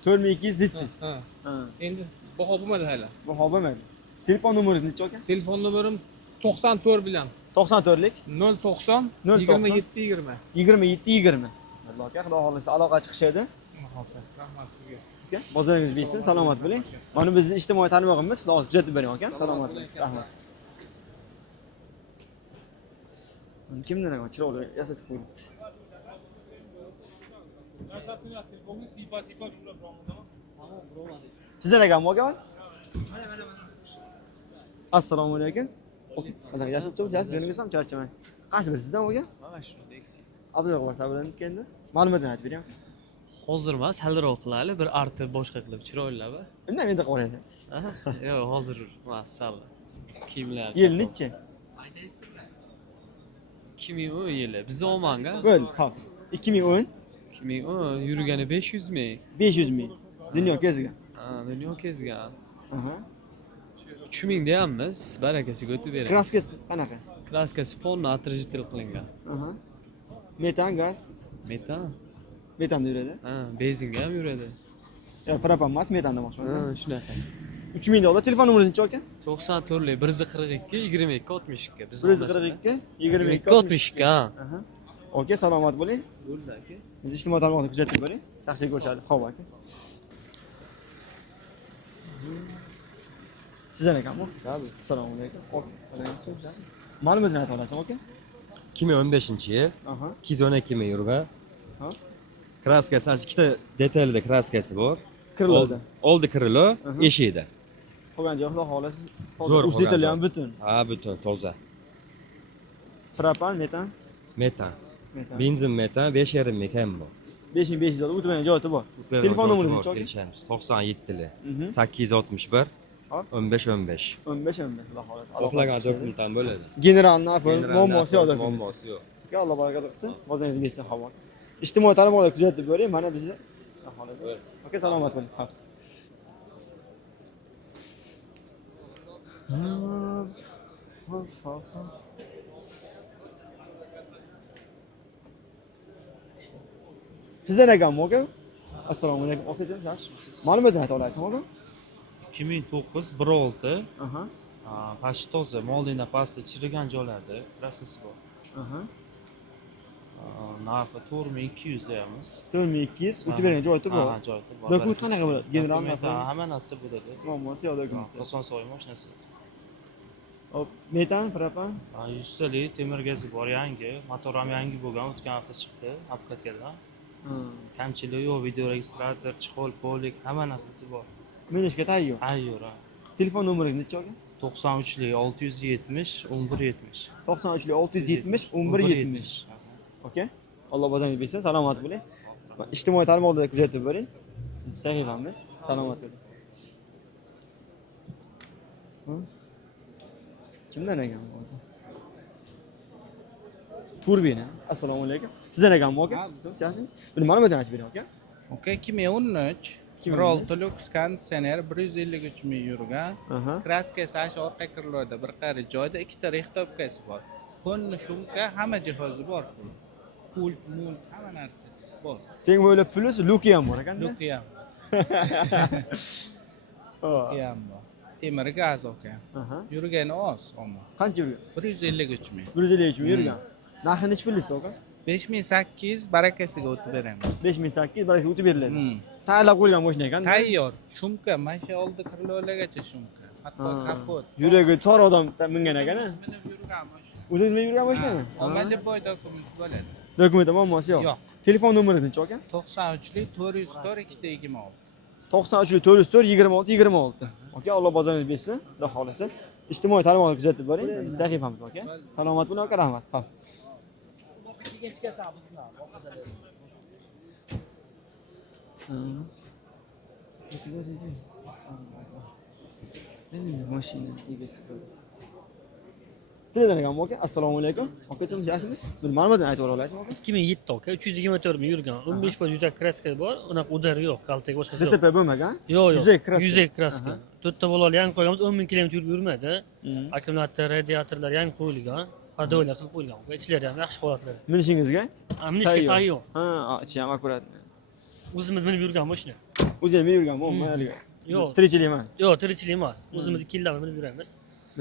4200 deysiz. Ha. Ha. Endi baho bo'lmadi hali. Baho bo'lmadi. Telefon nomeringiz necha aka? Telefon nomerim 94 bilan 94lik 090 090 27 20. 27 20. Alloh aka, xudo xolisa aloqa chiqishadi. Rahmat sizga. Aka, bozoringiz bersin, salomat bo'ling. Mana bizning ijtimoiy tarmog'imiz, xudo xolisa kuzatib bering aka. Salomat bo'ling. Rahmat. Kimdan aka chiroyli yasatib qo'yibdi. Sizdan ekanmi aka? Assalomu alaykum. Qanaqa yashab turibsiz? Beringizam charchamang. Qaysi bir sizdan aka? Mana shunday eksi. Abdulg'ofur sabranayotganda ma'lumotini aytib bering. Hozir emas, salroq qilaylik, bir artib boshqa qilib chiroylab. Undan endi qo'yasiz. Yo'q, hozir emas, sal. Kiyimlar. Yil nechi? 2010 yili. Bizni Omanga. Bo'l, hop. 2010 2010 yurgani 500 ming. 500 ming. Dunyo kezgan. Ha, dunyo kezgan. Aha. 3000 deyapmiz, barakasiga o'tib beramiz. Kraskasi qanaqa? Kraskasi polni отражитель qilingan. Aha. Metan gaz. Metan. Metanda yuradi. Ha, benzinga ham yuradi. Yo'q, propan emas, metanda demoqchiman. Ha, shunaqa. 3000 dollar. Telefon nomeringiz necha aka? 94lik 142 22 62. Biz 142 22 62. Ha. Aha. Okey, salomat bo'ling. Bo'ldi aka. Biz ijtimoiy tarmoqda kuzatib boring. Yaxshi ko'rishadi. Xo'p aka. Sizdan ekanmi? Assalomu alaykum. Ma'lumotni ayta olasiz aka? 2015-yil Aha. 212 ming yurgan. Ha. Kraskasi ikkita detalda kraskasi bor. Kriloda. Oldi krilo, eshikda. Qolgan joyi xudo xolasi. Zo'r Uzitel ham butun. Ha, butun, toza. Propan, metan. Metan. Metan. Benzin metan 5,5 ming ham bor. 5500 dollar o'tmagan joyi bor. Telefon nomeringiz necha aka? 97li 861 15 15. 15 15 xudo xolasi. Xohlagan dokumentam bo'ladi. General nafar, muammosi yo'q. Muammosi yo'q. Aka, Alloh baraka qilsin. Bozingiz bersin, havo. Ijtimoiy tarmoqlarda kuzatib boring. Mana bizni xohlasa. Aka, salomat bo'ling. Hop. Sizdan ekanmi aka? Assalomu alaykum. Akajon, yaxshi. Ma'lumotni ayta olasizmi aka? 2009 16. Aha. Pashi toza, moldingda pastda chirigan joylarda kraskasi bor. Aha. Narxi 4200 deyamiz. 4200 o'tib bergan joyi bor. Ha, joyi bor. Dokument qanaqa bo'ladi? General hamma narsa bo'ladi. Muammosi yo'q dokument. Oson soy mashinasi. Hop, metan, propan. 100 talik temir gazi bor, yangi. Motor ham yangi bo'lgan, o'tgan hafta chiqdi apkatkadan. Kamchiligi yo'q, video registrator, chexol, polik, hamma narsasi bor. Minishga tayyor. Tayyor. Telefon nomeringiz necha aka? 93lik 670 1170. 93lik 670 1170. Okey. Alloh bozingizni bersin, salomat bo'ling. Ijtimoiy tarmoqlarda kuzatib boring. Sahifamiz, salomat bo'ling. Kimdan ekan bu? Turbina. Assalomu alaykum. Sizdan ekanmi aka? Yaxshimisiz? Buni ma'lumotini aytib bering aka. Okey, 2013 16 Lux konditsioner 153 ming yurgan. Kraskasi ash orqa kirlarda bir qari joyda ikkita rextopkasi bor. Qo'lni shumka, hamma jihozi bor. Pult, hamma narsasi bor. Teng bo'ylab plus luki ham bor ekan. Luki ham. Luki ham bor. Temir gaz aka. Yurgani oz, ammo. Qancha yurgan? 153 ming. 153 ming yurgan. Narxi necha pulsiz aka? 5800 barakasiga o'tib beramiz. 5800 barakasiga o'tib beriladi. Tayyorlab qo'ygan mashina ekan. Tayyor. Shumka, mana shu oldi kirlolargacha shumka. Hatto kapot. Yuragi tor odam mingan ekan. O'zingiz minib yurgan mashinami? Ommaviy boy dokument bo'ladi. Dokument muammosi yo'q. Yo'q. Telefon nomeringiz necha aka? 93lik 404 226. 93lik 404 26 26. Aka, Alloh bozoringizni bersin, xudo xolasa. Ijtimoiy tarmoqlarda kuzatib boring. Biz sahifamiz aka. Salomat bo'ling aka, rahmat. Hop. Mashina egasi. Sizdan ekanmi aka? Assalomu alaykum. Akajon, yaxshimisiz? Buni ma'lumotini aytib olasizmi aka? 2007 aka, 324 ming yurgan. 15 yuzak kraska bor. Unaqa udari yo'q, kaltak boshqa yo'q. DTP bo'lmagan? Yo'q, yo'q. Yuzak kraska. Yuzak kraska. 4 ta bolali yangi qo'yganmiz, 10 ming kilometr yurib yurmadi. Akkumulyator, radiatorlar yangi qo'yilgan. Hadola qilib qo'ygan. Ichlari ham yaxshi holatlar. Minishingizga? Minishga tayyor. Ha, ichi ham akurat. O'zimiz minib yurgan mashina. O'zingiz minib yurganmi? Mayliga. Yo'q. Tirikchilik emas. Yo'q, tirikchilik emas. O'zimiz ikkilar minib yuramiz.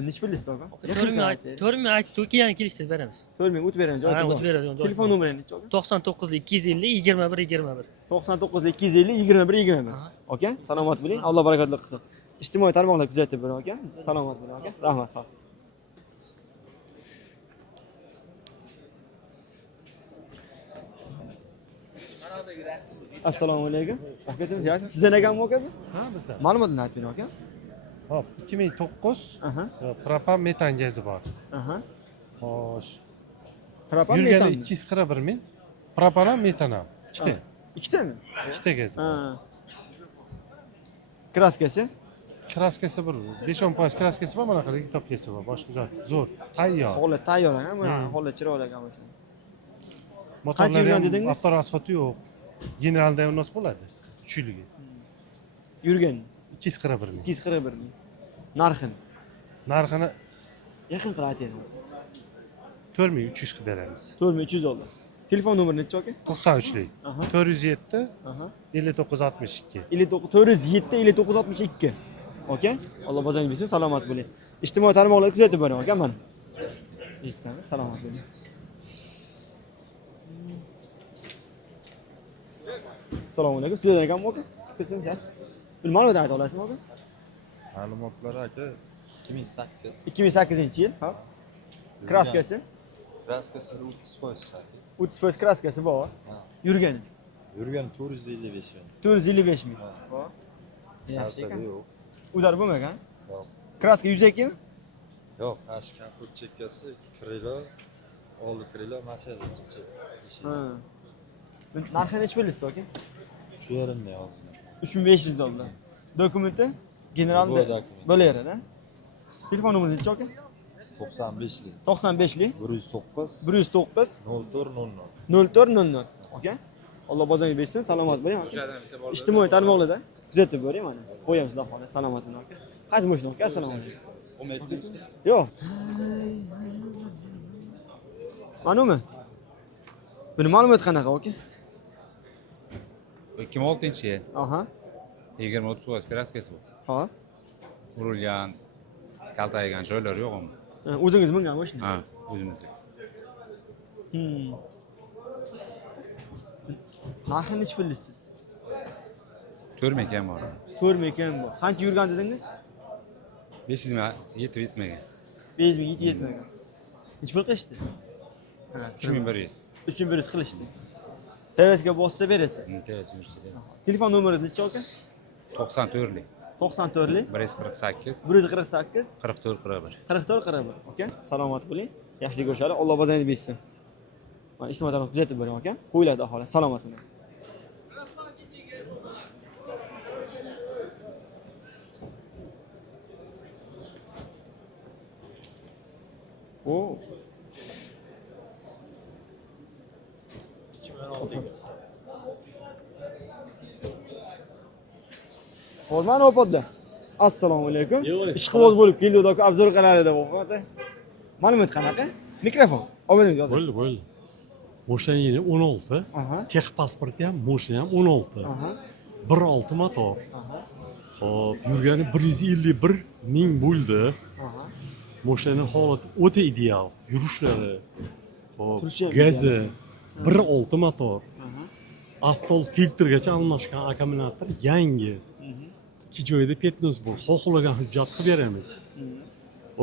Nechi pulisiz aka? 4 ming aytib, keyin kelishtirib beramiz. 4 ming o'tib beramiz. Ha, o'tib beradigan joy. Telefon nomeri nechi aka? 99 250 21 21. 99 250 21 21. Aka, salomat bo'ling. Alloh barakatli qilsin. Ijtimoiy tarmoqlar kuzatib boring aka. Salomat bo'ling aka. Rahmat. Assalomu alaykum. Akajon, yaxshi. Sizdan ekanmi aka bu? Ha, bizda. Ma'lumotni aytib bering aka. Hop, 2009 propan metan gazi bor. Xo'sh. Propan Yurgani metan. 241 ming. Propan ham metan ham. Ikkita. Ikkitami? Ikkita gaz. Kraskasi? Kraskasi bir 5-10% kraskasi bor, mana qilib kitobkasi bor. Boshqa joy zo'r, tayyor. Holat tayyor ekan, mana holat chiroyli ekan mashina. Motorlar ham avtorasxoti yo'q. Generalda ham nos bo'ladi. Kuchligi. Yurgan 241 ming. 241 ming. Narxini? Narxini yaqin qilib ayting. 4300 qilib beramiz. 4300 dollar. Telefon nomeri nechi aka? 93lik. 407 5962. 407 5962. Okey? Alloh bozangiz bersin, salomat bo'ling. Ijtimoiy tarmoqlar kuzatib boring aka mana. Eshitdingizmi? Salomat bo'ling. Assalomu alaykum. Sizlar ekanmi aka? Kesinlikle. Bir ma'lumot ayta olasizmi aka? Ma'lumotlar aka 2008. 2008-yil, ha? Kraskasi? Kraskasi 30%. 30% kraskasi bor. Yurgani? Yurgani 455 ming. 455 ming. Hop. Yaxshi ekan. Yo'q. Udar bo'lmagan? Yo'q. Kraska yuzakimi? Yo'q, ash kapot chekkasi, krilo, oldi krilo, mashina ichi. Ha. Narxi nechi bilasiz aka? Shu yerimda hozir. 3500 dollar. Dokumenti general bo'laveradi. Telefon nomeringiz nechi aka? 95lik. 95lik 109 109 0400. 0400. Okey? Alloh bozangiz bersin, salomat bo'ling. Ijtimoiy tarmoqlarda kuzatib boring mana. Qo'yamiz Xudo xohlasa, salomat bo'ling aka. Qaysi mashina aka? Assalomu alaykum. Yo'q. Manimi? Buni ma'lumot qanaqa aka? 2006-yil. Aha. 20-30 kraskasi bor. Ha. Urilgan, kaltaygan joylari yo'qmi? O'zingiz mingan mashina? Ha, o'zimiz. Narxini nechi bilasiz? 4 ming ham bor. 4 ming ham bor. Qancha yurgan dedingiz? 500 ming yetib yetmagan. 500 ming yetib yetmagan. Nechi pul qilishdi? 3100. 3100 qilishdi. TVSga bossa berasiz. TVS yursa. Telefon nomeringiz nechi aka? 94lik. 94lik 148 148 44 41. 44 41. Okey? Salomat bo'ling. Yaxshilik ko'rishadi. Alloh bozangizni bersin. Mana ijtimoiy tarmoq kuzatib boring aka. Qo'yiladi aholi. Salomat bo'ling. O. Hozman opodda. Assalomu alaykum. Ishqiboz bo'lib keldik aka, obzor kanalida o'qiyapti. Ma'lumot qanaqa? Mikrofon. Oboding yozing. Bo'ldi. Mashina yeni 16. Tex pasporti ham, mashina ham 16. 1.6 motor. Xo'p, yurgani 151 ming bo'ldi. Mashinaning holati o'ta ideal. Yurishlari. Xo'p, gazi 1.6 motor. Avtol filtrgacha almashgan akkumulyator yangi. İki joyda petnos bor. Xohlagan hujjat qilib beramiz.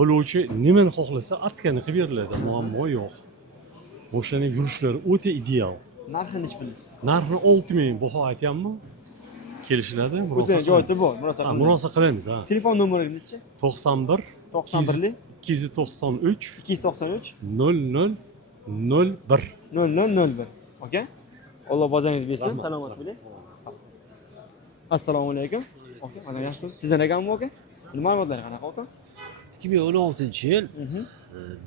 Oluvchi nimani xohlasa atgani qilib beriladi, muammo yo'q. Mashinaning yurishlari o'ta ideal. Narxi nechi bilasiz? Narxi 6000 baho aytyapman. Kelishiladi, murosa joyda bor, murosa qilamiz, ha. Telefon nomeringiz nechi? 91 91lik 293 293 00 01 0001. Okey? Alloh bozangiz bersin, salomat bo'ling. Assalomu alaykum. Okey, mana yaxshi. Sizdan ekanmi aka? Ma'lumotlar qanaqa aka? 2016-yil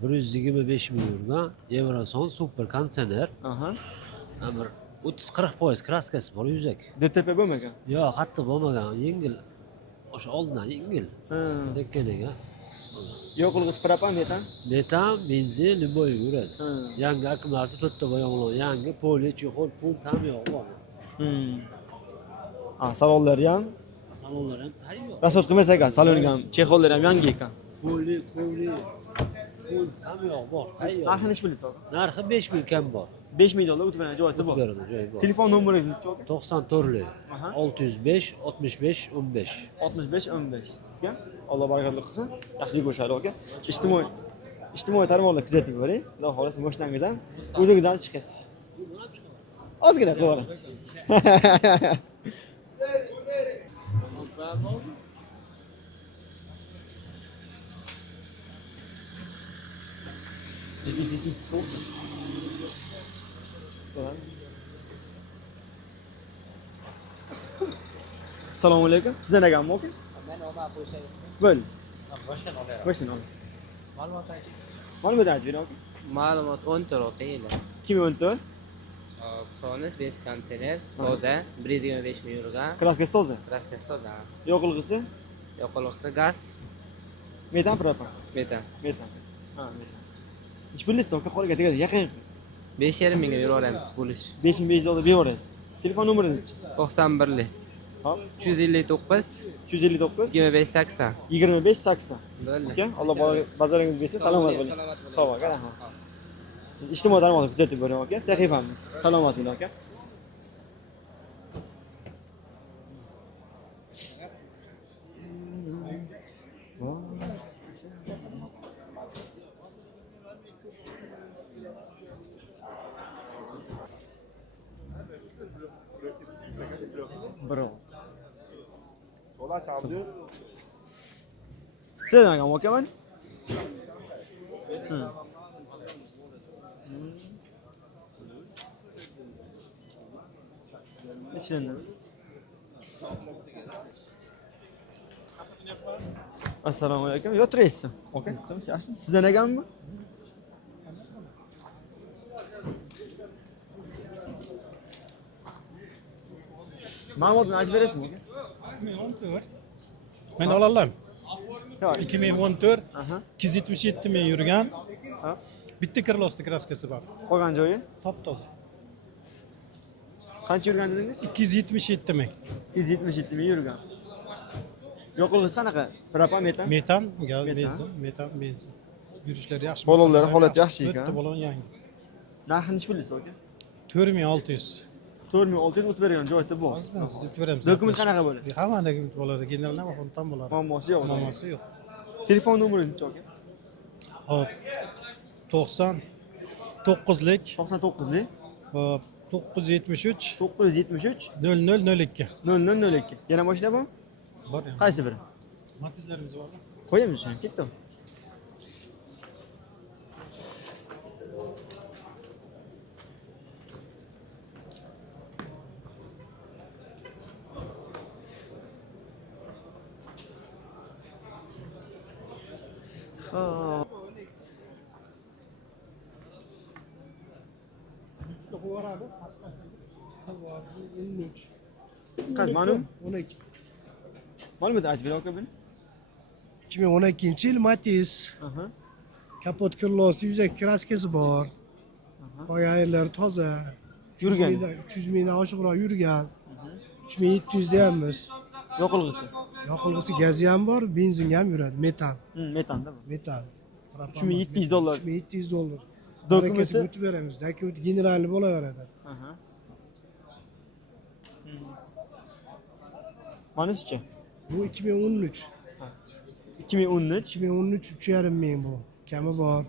125 ming yurgan Evroson super konditsioner. Bir 30-40% kraskasi bor yuzak. DTP bo'lmagan? Yo'q, qattiq bo'lmagan, yengil. O'sha oldidan yengil. Dekkaniga. Yoqilg'isi propan metan. Metan, benzin, liboy yuradi. Yangi akkumulyator 4 ta boyog'lar, yangi poli, chexol, pul tam yo'q bor. Salonlari ham. Salonlar ham tayyor. Rasot qilmasa ekan, saloniga ham, chexollari ham yangi ekan. Puli, pul tam yo'q bor, tayyor. Narxini necha bilasiz? Narxi 5000 kam bor. 5000 dollar o'tib beradi, joyida bor. Joyi bor. Telefon nomeringizni aytib 94 605 65 15. 65 15. Aka, Alloh barakatli qilsin. Yaxshilik bo'lishadi aka. Ijtimoiy tarmoqlarni kuzatib boring. Xudo xolasa mashinangiz ham o'zingiz ham chiqasiz. Ozgina qilib oling. Assalomu alaykum. Sizdan ekanmi aka? Men Omar Qo'yshayev. Bo'l. Boshdan olaman. Boshdan ol. Ma'lumot ayting. Ma'lumot aytib bering aka. Ma'lumot 14 o'qiydi. 2014. Sonus 5 kontener, toza, 125 ming yurgan. Kraskasi toza. Kraskasi toza. Yoqilg'isi? Yoqilg'isi gaz, Metan propan. metan. Metan. Ha, metan. Ish bilasiz aka, qo'lga tegadi, yaqin. 5,5 mingga beramiz bo'lish. 5500 dollar berasiz. Telefon nomeringiz? 91lik. Hop. 359 359 25 80. 25 80. Bo'ldi. Aka, Alloh bozoringizni bersin, salomat bo'ling. Xo'p aka, rahmat. Ijtimoiy tarmoqda kuzatib boring aka, sahifamiz. Salomat bo'ling aka. Bravo. Sola çalıyor. Sizdan ekanmi aka men? İçinden. Assalomu alaykum. O'tiraysiz. Okay. Sizdan ekanmi? Ma'lumotni aytib berasizmi? 2014. Men olalam. 2014 277 ming yurgan. Bitta kirlosti kraskasi bor. Qolgan joyi? Top toza. Qancha yurgan dedingiz? 277 ming. 277 ming yurgan. Yoqilg'isi qanaqa? Propan, metan? Metan, gaz, benzin, metan, benzin. Yurishlari yaxshi. Balonlari holati yaxshi ekan. Bitta balon yangi. Narxini necha bilasiz aka? 4600. 4600 o'tib bergan joyda bor. O'tib beramiz. Dokument qanaqa bo'ladi? Hamma dokument bo'ladi. General nima bo'ladi. Muammosi yo'q. Muammosi yo'q. Telefon nomeringizni aka? Hop. 99lik. 99lik. Hop. 973 973 0002. 0002. Yana mashina bor? Bor. Qaysi biri? Matizlarimiz bormi? Qo'yamiz shuni, ketdim. Kaç malum? 12. Malum da aytib bering aka buni. 2012-yil Matiz. Kapot kirlosi, yuzak kraskasi bor. Poya yerlari toza. Yurgan. 300 mingdan oshiqroq yurgan. 3700 deyapmiz. Yoqilg'isi. Yoqilg'isi gazi ham bor, benzinga ham yuradi, metan. Metanda mi? Metan. 3700 dollar. 3700 dollar. Dokumenti Harakatga o'tib beramiz. Dokument generalni bo'laveradi. Manisicha? Bu 2013. 2013. 2013 3,5 ming bu. Kami bor.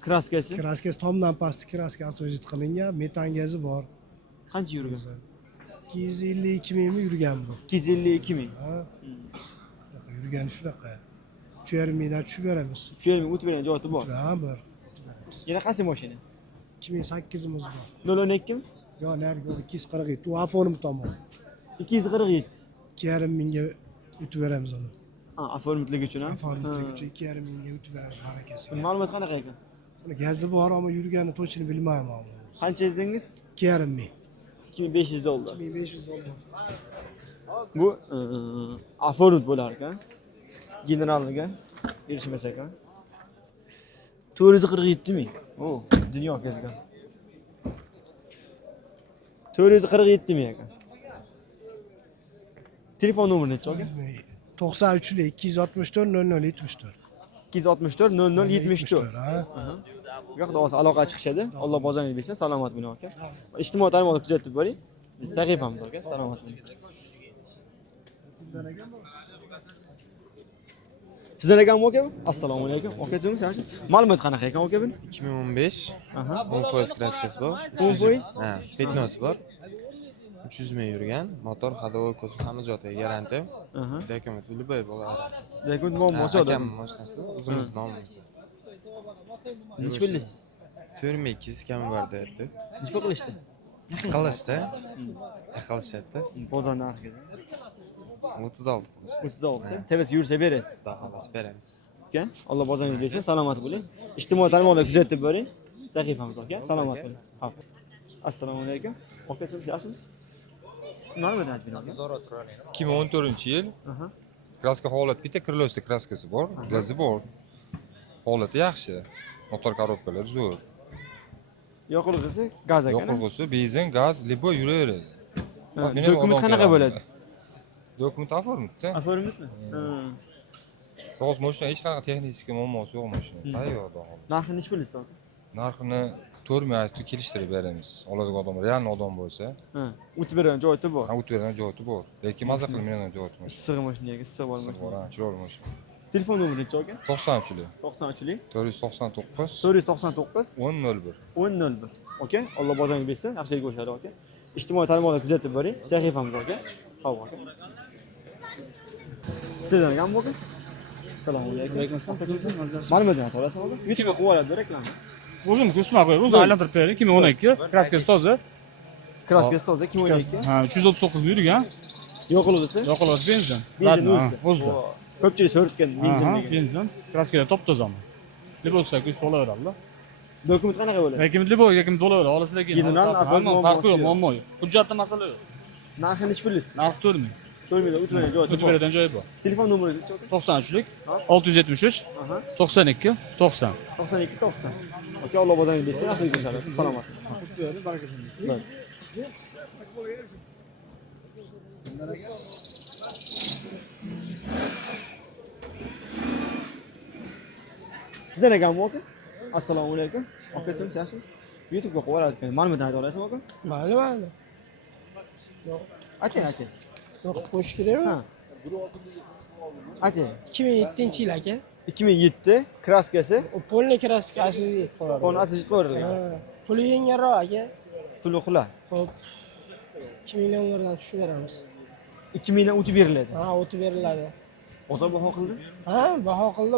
Kraskasi? Kraskasi tomdan pastki kraska asojit qilingan, metan gazi bor. Qancha yurgan? 252 mingmi yurgan bu. 252 ming. Ha. Yurgani shunaqa. 3,5 mingdan tushib beramiz. 3,5 ming o'tib bergan joyi bor. Ha, bor. Yana qaysi mashina? 2008'imiz bor. 012 mi? Yo, nerede? 247. Tu afonim tomon. 247. 2,5 mingga o'tib beramiz onu. Ha, aforimlik uchun ha? Aforimlik uchun 2,5 mingga o'tib beramiz harakasiga. Ma'lumot qanaqa ekan? Buni gazi bor, ammo yurgani to'chini bilmayman. Qancha dedingiz? 2,5 ming. 2500 dollar. 2500 dollar. Bu aforut bo'lar ekan. Generalniga erishmas ekan. 447 ming. O, dunyo kezgan. 447 ming ekan. Telefon nomeri necha aka? 93'lü 264 00 74. 264 00 74. Ha. Bu yoqda hozir aloqa chiqishadi. Alloh bozoringizni bersin. Salomat bo'ling aka. Ijtimoiy tarmoqda kuzatib boring. Sahifamiz aka. Salomat bo'ling. Sizlar ekanmi aka? Assalomu alaykum. Akajon, siz ma'lumot qanaqa ekan aka buni? 2015. Aha. 10% kraskasi bor. 10%? Ha, petnosi bor. 300 ming yurgan. Motor ходовой ko'zi hamma joyda garantiya. Aha. Dokument любой bo'ladi. Dokument muammosi yo'q. Akam mashinasi o'zimiz nomimizda. Nech bilasiz? 4200 kami bor deyapti. Nech pul qilishdi? Qilishdi. Aqlashadi. Bozor narxiga. 36 qilishdi. 36. Tez yursa berasiz. Xudo xohlasa beramiz. Aka, Alloh bozoringizni bersin. Salomat bo'ling. Ijtimoiy tarmoqda kuzatib boring. Sahifamiz aka. Salomat bo'ling. Hop. Assalomu alaykum. Akajon, yaxshimisiz? Nima deyapsiz aka? 2014-yil. Kraska holati bitta krylosida kraskasi bor, gazi bor. Holati yaxshi. Motor korobkalar zo'r. Yoqilg'isi gaz ekan. Yoqilg'isi, benzin, gaz, любой yuraveradi. Dokument qanaqa bo'ladi? Dokument oformidda. Oformidmi? Hozir mashina hech qanaqa texnik muammosi yo'q mashina. Tayyor dahol. Narxini nech bilasiz aka? Narxini 4 ming aytib kelishtirib beramiz. Oladigan odam, real odam bo'lsa. Ha, o'tib beradigan joyi bor. Ha, o'tib beradigan joyi bor. Lekin maza qilmaydigan joyi bor. Issiq mashinaga, issiq bor Issiq bor, ha, chiroyli mashina. Telefon nomeri necha aka? 93'lü. 93'lü. 499. 499. 1001. 1001. Okey. Alloh bozoringizni bersin. Yaxshilik ko'rishadi aka. Ijtimoiy tarmoqda kuzatib boring. Sahifamiz aka. Xo'p aka. Sizlar ham aka? Assalomu alaykum. Alaykum assalom. Ma'lumotlarni so'rasam aka. YouTube'ga qo'yib oladi reklama. O'zim ko'rsatma qo'yib, o'zim aylantirib beraman. 2012 kraskasi toza. Kraskasi toza 2012. Ha, 339 yurgan. Yoqilg'isi? Yoqilg'isi benzin. Benzin o'zida. Ko'pchilik so'rayotgan benzin degan. Benzin. Kraskalar top tozami. Libosga ko'z olaveradi. Dokument qanaqa bo'ladi? Lekin liboy yoki to'laveradi. Olasizlar keyin. Farqi yo'q, muammo yo'q. Hujjatda masala yo'q. Narxini nech bilasiz? Narx 4 ming. 4 ming o'tib beradigan joyi bor. O'tib beradigan joyi bor. Telefon nomeri necha aka? 93lik 673 92 90. 92 90. Aka, Alloh bozoringizni bersin. Yaxshilik ko'rishadi. Salomat. Barakasizlar. Sizlar ekanmi aka? Assalomu alaykum. Akajon, yaxshimisiz? YouTube'ga qo'yib oladi ekan. Ma'lumotni ayta olasizmi aka? Mayli. Yo'q. Ayting. Yo'q, qo'yish kerakmi? Ha. Ayting. 2007-yil aka. 2007 kraskasi. Polni kraskasi qo'yadi. Polni asli qo'yadi. Puli yengilroq aka. Puli qulay. Xo'p. 2 millionlardan tushib beramiz. 2 mingdan o'tib beriladi. Ha, o'tib beriladi. Bozor baho qildi? Ha, baho qildi.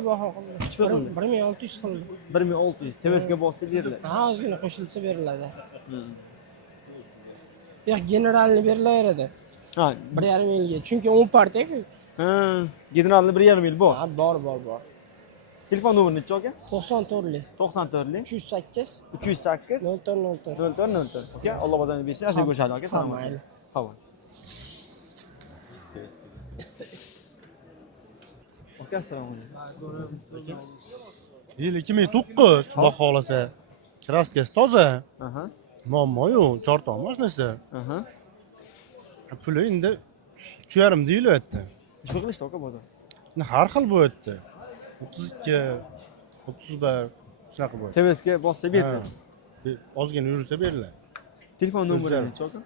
Necha pul qildi? 1600 qildi. 1600. TVSga bossa beriladi. Ha, ozgina qo'shilsa beriladi. Yo'q, generalni berilaveradi. Ha, 1,5 yilga. Chunki 10 partiya-ku. Ha, generalni 1,5 yil bor. Ha, bor. Telefon nomeri necha aka? 94lik. 94lik. 308 308 04 04. Aka, Alloh bozoringizni bersin. Yaxshilik ko'rishadi aka. Salomat. Xo'p. Aka, assalomu alaykum. Yil 2009 xudo xolasa. Kraskasi toza. Aha. Muammo yo'q, chortoq mashinasi. Aha. Puli endi 3,5 deyilyapti. Nima qilishdi aka bozor? Har xil bo'lyapti. 32, 31 shunaqa bo'ladi. TVSga bossa beriladi. Ozgina yursa beriladi. Telefon nomeri necha aka?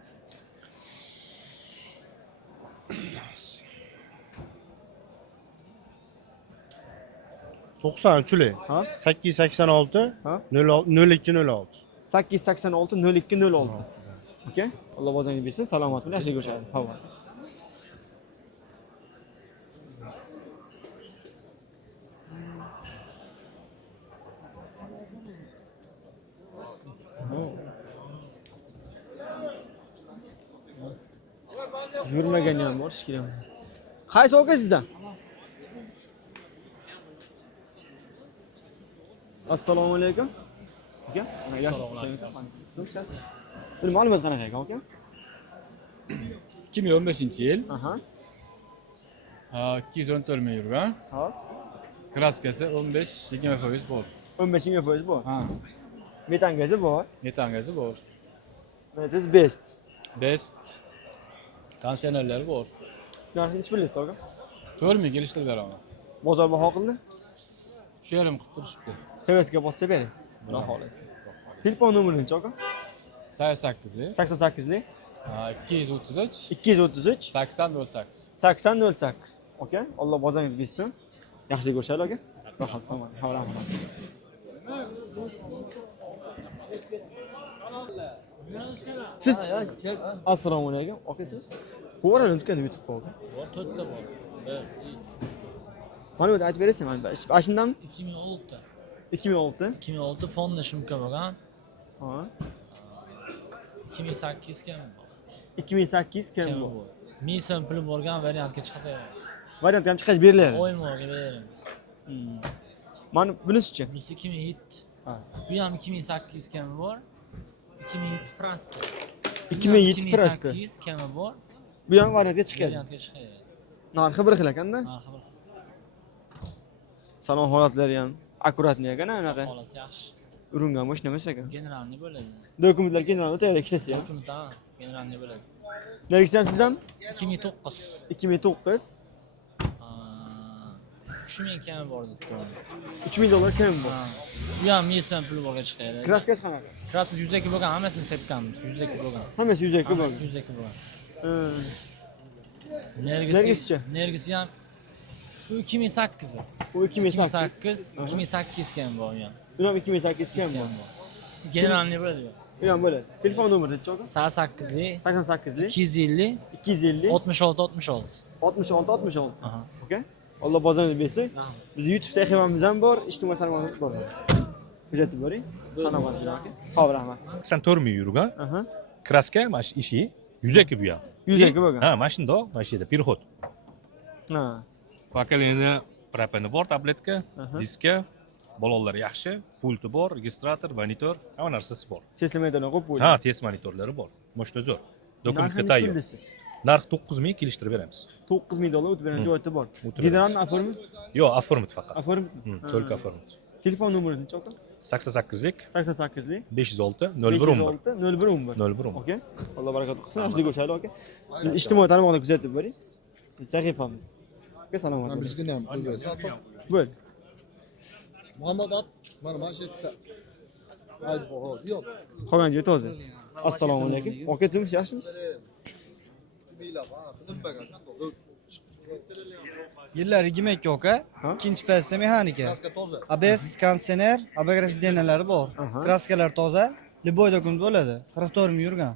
Uchli. 886 0206. 886 0206. Okey? Alloh bozoringizni bersin. Salomat bo'ling. Yaxshilik ko'rishadi. Xo'p. Yurmagan ham bor, shikilem. Qaysi aka sizdan? Assalomu alaykum. Aka, yaxshi. Bir ma'lumot qanaqa ekan aka? 2015-yil. Aha. 214 ming yurgan. Hop. Kraskasi 15-20% bor. 15 ming foiz bor. Ha. Metan gazi bor. Metan gazi bor. That is best. Best. Kondisionerlar bor. Narxi nechi bilasiz aka? 4 ming kelishtirib beraman. Bozor baho qildi. 3,5 qilib turishibdi. TVSga bossa berasiz. Xudo xohlasa. Telefon nomeri nechi aka? 88 88 233 233 8008. 8008. Okay? Alloh bozoringizni bersin. Yaxshi ko'rishaylik aka. Rahmat, salom. Rahmat. Siz assalomu alaykum. Aka siz? Qo'rani do'konda YouTube bor. Bor, 4 ta bor. Mana bu aytib berasizmi? Mana shundanmi? 2006 2006. 2006 fonda shumka bo'lgan. Ha. 2008 kam bor. 2008 kam bor. 1000 so'm puli bo'lgan variantga chiqsa. Variantga ham chiqarish beriladi. O'yinga beramiz. Mana bunisi-chi? Bunisi 2007. Bu ham 2008 kami bor. 2007 Prasda. 2007 Prasda. 2008 kami bor. Bu ham variantga chiqadi. Variantga chiqadi. Narxi bir xil ekanda? Narxi bir xil. Salon holatlari ham akkuratniy ekan, anaqa. Holasi yaxshi. Uringan mashina emas ekan. Generalniy bo'ladi. Dokumentlar general o'taydi ikkitasi ham. Dokumentlar generalniy bo'ladi. Nergisi ham sizdan? 2009. 2009. 3000 kami bor deb qo'yaman. $3000 kami bor. Bu ham 1000 so'm puli bo'lgan chiqadi. Kraskasi qanaqa? Kraskasi 102 bo'lgan, hammasini sepganmiz. 102 bo'lgan. Hammasi 102 bo'lgan. Hammasi 102 bo'lgan. Nergisi ham bu 2008 bor. Bu 2008 kam bor u ham. Bu ham 2008 kam bor. Generalniy bo'ladi bu. Bu ham bo'ladi. Telefon nomeri nechi aka? 88 88 250 250 66 66. 66 66. Okay? Alloh bozoringizni bersin. Bizning YouTube sahifamiz ham bor, ijtimoiy tarmoqlarimiz bor. Kuzatib boring. Salomat bo'ling aka. Xo'p, rahmat. 84 ming yurgan. Kraska mana shu ishi 102 bu ham. 102 bo'lgan. Ha, mana shundoq, mana shu yerda переход. Ha. Pokoleniya propani bor, tabletka, diska, balonlar yaxshi, pulti bor, registrator, monitor, hamma narsasi bor. Tesla monitorni qo'yib qo'ydi. Ha, test monitorlari bor. Moshta zo'r. Dokumentga tayyor. Narx 9 ming kelishtirib beramiz. $9000 o'tib bergan joyi bor. Generalni оформить? Yo'q, оформить faqat. Оформить? Только оформить. Telefon nomeri nechi aka? 88lik 88lik 506 0111 0111. 0111. Okay. Alloh barakot qilsin. Yaxshi ko'rishaylik aka. Biz ijtimoiy tarmoqlarni kuzatib boring. Biz sahifamiz. Aka salomat bo'ling. Bizga ham pul berasiz. Bo'l. Muhammad at, mana shu yerda. Haydi baho, yo'q. Qolgan joy toza. Assalomu alaykum. Aka turmush yaxshimisiz? Yillar 22 aka. Ikkinchi pozitsiya mexanika. ABS, konditsioner, abograf denalari bor. Kraskalar toza. Liboy dokument bo'ladi. 44 ming yurgan.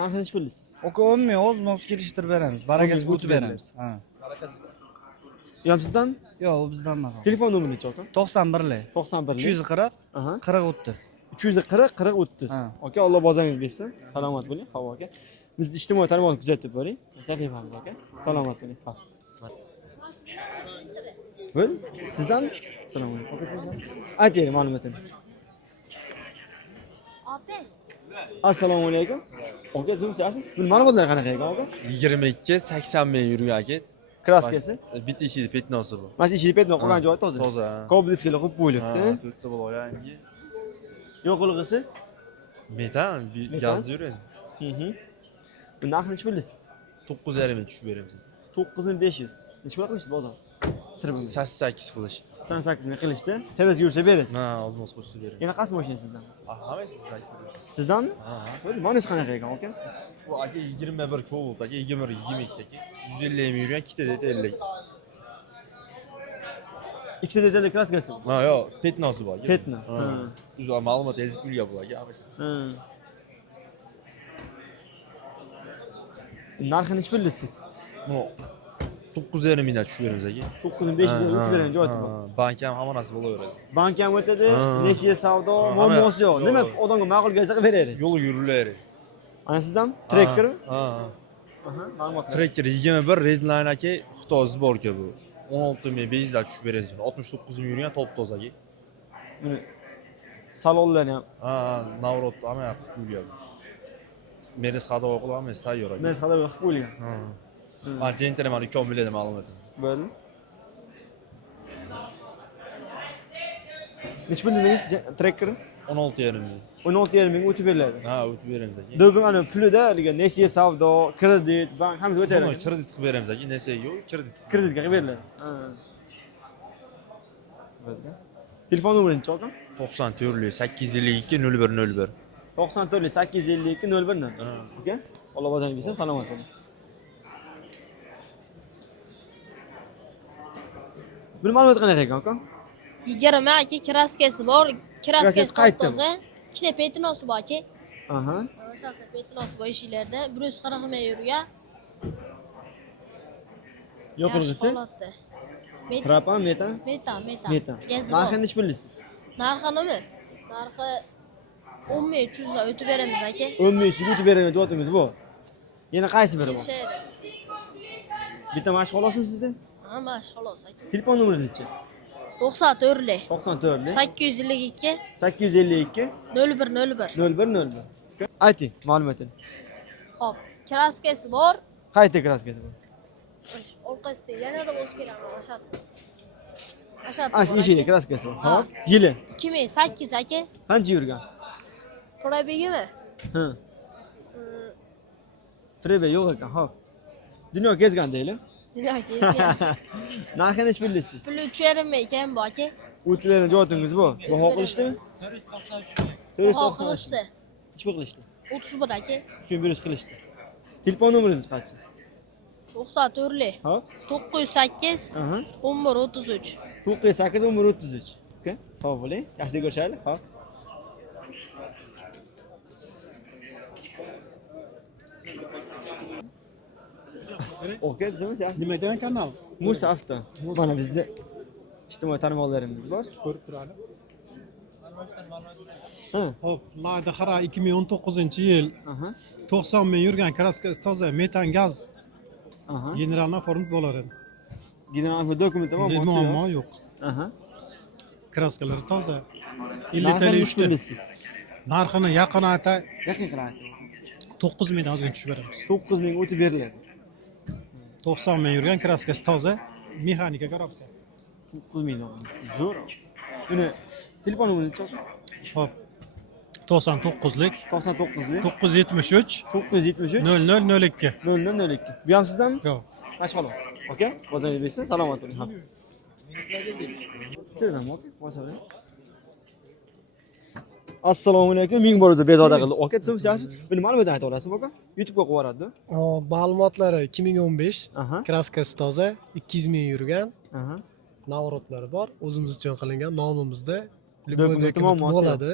Narxini necha bilasiz? Aka 10 ming o'zimiz kelishtirib beramiz. Barakasiga o'tib beramiz. Ha. Yo'q sizdan? Yo'q, u bizdan emas. Telefon nomeri nechi aka? 91lik. 91lik. 340 40 30. 340 40 30. Aka, Alloh bozoringizni bersin. Salomat bo'ling. Havo aka. Biz ijtimoiy tarmoqlarni kuzatib boring. Sahifamiz aka. Salomat bo'ling. Xo'p. Bo'l. Sizdan? Assalomu alaykum. Aka sizdan? Ayting ma'lumotini. Assalomu alaykum. Aka, siz yaxshisiz? Bu ma'lumotlar qanaqa ekan aka? 22 80 ming yurgan aka. Kraskasi? Bitta ishida petnosi bor. Mana shu ishida petno qolgan joyi toza. Toza. Kobliskalar qo'yib qo'yilibdi. To'rtta bola yangi. Yo'qlig'isi? Metan, gazda yuradi. Bu narxini necha bilasiz? 9,5 ming tushib beramiz. 9500. Necha pul qilishdi bozor? Sir bilmayman. 88 qilishdi. 88 ming qilishdi. TVSga yursa berasiz. Ha, ozmoz qo'shsa beramiz. Yana qaysi mashina sizdan? Hammasi bizdan. Sizdanmi? Ha. Manisi qanaqa ekan aka? Bu aka 21 Cobalt aka, 22 aka. 150 ming yurgan, ikkita detayli. Ikkita detayli kraskasi. Ha, yo'q, petnosi bor. Petno. Ha. Uzun ma'lumot yozib qo'ygan bu aka, hammasi. Ha. Narxini necha bilasiz? Bu 9,5 mingdan tushib beramiz aka. 9500 o'tib bergan joyi bor. Bank ham hamma narsa bo'laveradi. Bank ham o'tadi, nesiya savdo, muammosi yo'q. Nima odamga ma'qul kelsa qilib berasiz. Yo'l yurilaveradi. Ana sizdan Trackermi? Ha. Ma'lumot. Tracker 21 Redline aka, Xitoysi bor aka bu. 16,500 dan tushib berasiz. 69 ming yurgan top toza aka. Salonlar ham. Ha, Navrot hamma qilib Meni sadova qilamiz, tayyor aka. Meni sadova qilib qo'yilgan. Ha. Men jentleman 2 million ma'lumot. Bo'ldi. Necha pul dedingiz tracker? 16,5 ming. 16,5 ming o'tib beriladi. Ha, o'tib beramiz aka. Do'kon ana pulida haligi nesiya savdo, kredit, bank hammasi o'tadi. Buni kredit qilib beramiz aka. Nasiya yo'q, kredit. Kreditga qilib beriladi. Ha. Telefon nomeringiz aka? 94 852 0101. 94 852 01. Oka? Alloh o'zingiz bersin, salomat bo'ling. Buni ma'lumot qanaqa ekan aka? 20 aka kraskasi bor. Kraskasi toza. Ikkita petinosi bor aka. Aha. O'sha petinosi bor ishlarda 140 ming yurgan. Yo'qolg'isi? Propan, metan? Metan. Metan. Narxi necha pulisiz? Narxi nima? Narxi 10 ming 300 dan o'tib beramiz aka. 10 ming 300 o'tib beramiz jotingiz bu. Yana qaysi biri bor? Bitta mashq xolosmi sizda? Ha, mashq xolos aka. Telefon nomeringiz-chi? 94 94 852 852 0101. 0101. Ayting ma'lumotini. Hop, kraskasi bor. Qayta kraskasi bor. Orqasida yanada o'z kerak o'sha. Ishida kraskasi bor. Hop. Yili 2008 aka. Qancha yurgan? Probegimi? Ha. Probeg yo'q ekan, hop. Dunyo kezgan deylik. Dunyo kezgan. Narxi necha pulisiz? Puli 3,5 ming ekan bu aka. O'tlarni jotingiz bu. Baho qilishdimi? 493. Qilishdi. Nechta qilishdi? 31 aka. Shuni berish qilishdi. Telefon nomeringiz qancha? 94 Hop. 98 Aha. 1133. 98 1133. Okay. Sog' bo'ling. Yaxshi ko'rishaylik. Hop. Okey, sizimiz yaxshi. Nimadan kanal? Musa Avto. Mana bizda ijtimoiy tarmoqlarimiz bor. Ko'rib turadi. Ha. Hop, Layda Xara 2019-yil. 90 ming yurgan kraskasi toza metan gaz. Aha. Generalna format bo'ladi. General dokument muammo yo'q. Aha. Kraskalari toza. 50 tali 3 ta. Narxini yaqin aytay. Yaqin qilib ayting. 9 ming ozgina tushib beramiz. 9 ming o'tib beriladi. 90 ming yurgan kraskasi toza, mexanika korobka. 9 ming. Zo'r. Buni telefon nomeringiz chi? Hop. 99lik 99lik 973 973 0002 0002. Bu ham sizdanmi? Yo'q. Mana xolos. Okey? Bozoringiz bersin, salomat bo'ling. Ha. Sizdanmi, okey? Bozoring. Assalomu alaykum. Ming bor o'zi bezovta qildi. Okey, siz yaxshi. Buni ma'lumot ayta olasizmi, aka? YouTube'ga qo'yib yuboradi. Ma'lumotlari 2015 kraskasi toza 200 ming yurgan. Navrotlari bor, o'zimiz uchun qilingan nomimizda bo'ladi.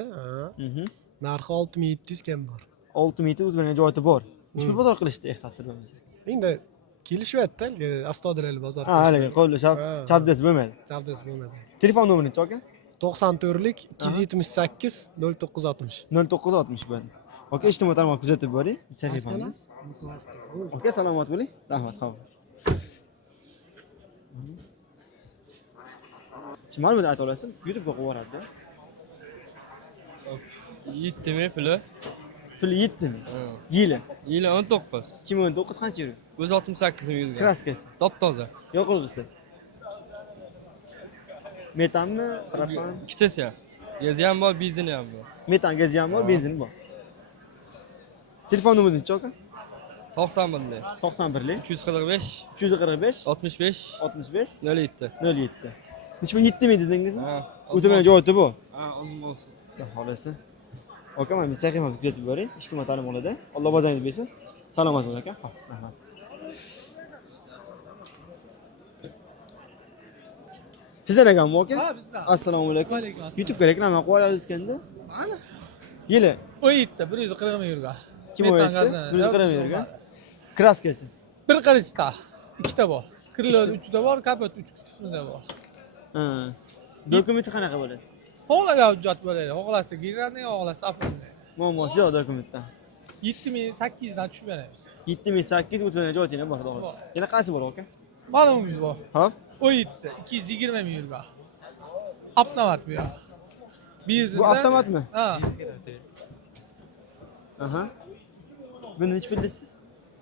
Narxi 6700 kam bor. 6700 o'zbekcha joyi bor. Nechta bozor qilishdi ehtasir bo'lmasa? Endi kelishyapti, Astodilali bozor. Ha, haligi qo'lda chabdes bo'lmaydi. Chabdes bo'lmaydi. Telefon nomeringiz aka? 94lik 278 0960. 0960 bo'ladi. Okey, ijtimoiy tarmoq kuzatib boring. Sahifangiz. Okey, salomat bo'ling. Rahmat, sog' bo'ling. Şimdi ma'lumot ayta olasiz? YouTube'ga qo'yib yuboradi. 7 ming puli. Puli 7 ming. Yili. Yili 19. 2019 qancha yurgan? O'zi 68 ming yurgan. Kraskasi. Top-toza. Yo'qolg'isi. Metanmi, propan? Ikkitasi ham. Gazi ham bor, benzini ham bor. Metan gazi ham bor, benzin bor. Telefon nomeringiz aka? 91lik. 91lik 345 345 65 65 07. 07. Necha ming 7 ming dedingizmi? O'tmagan joyda bu. Ha, ozgina bo'lsin. Xolasi. Aka, men sahifamni kuzatib boring. Ijtimoiy tarmoqlarda. Alloh bozoringizni bersin. Salomat bo'ling aka. Rahmat. Sizdan ekanmi aka? Ha, bizdan. Assalomu alaykum. YouTube'ga reklama qo'yib olayotganda. Mana. Yili 17 140 ming yurgan. Kim o'ydi? 140 ming yurgan. Kraskasi. Bir qarishda ikkita bor. Krilo 3 da bor, kapot 3 qismida bor. Ha. Dokumenti qanaqa bo'ladi? Xohlagan hujjat bo'ladi. Xohlasa girani, xohlasa afonni. Muammosi yo'q dokumentda. 7800 dan tushib beramiz. 7800 o'tmagan joyinglar bor, to'g'ri. Yana qaysi bor aka? Ma'lumimiz bor. Hop. 17 220 ming yurgan. Avtomat bu ya. Bu avtomatmi? Ha. Aha. Buni necha pulisiz?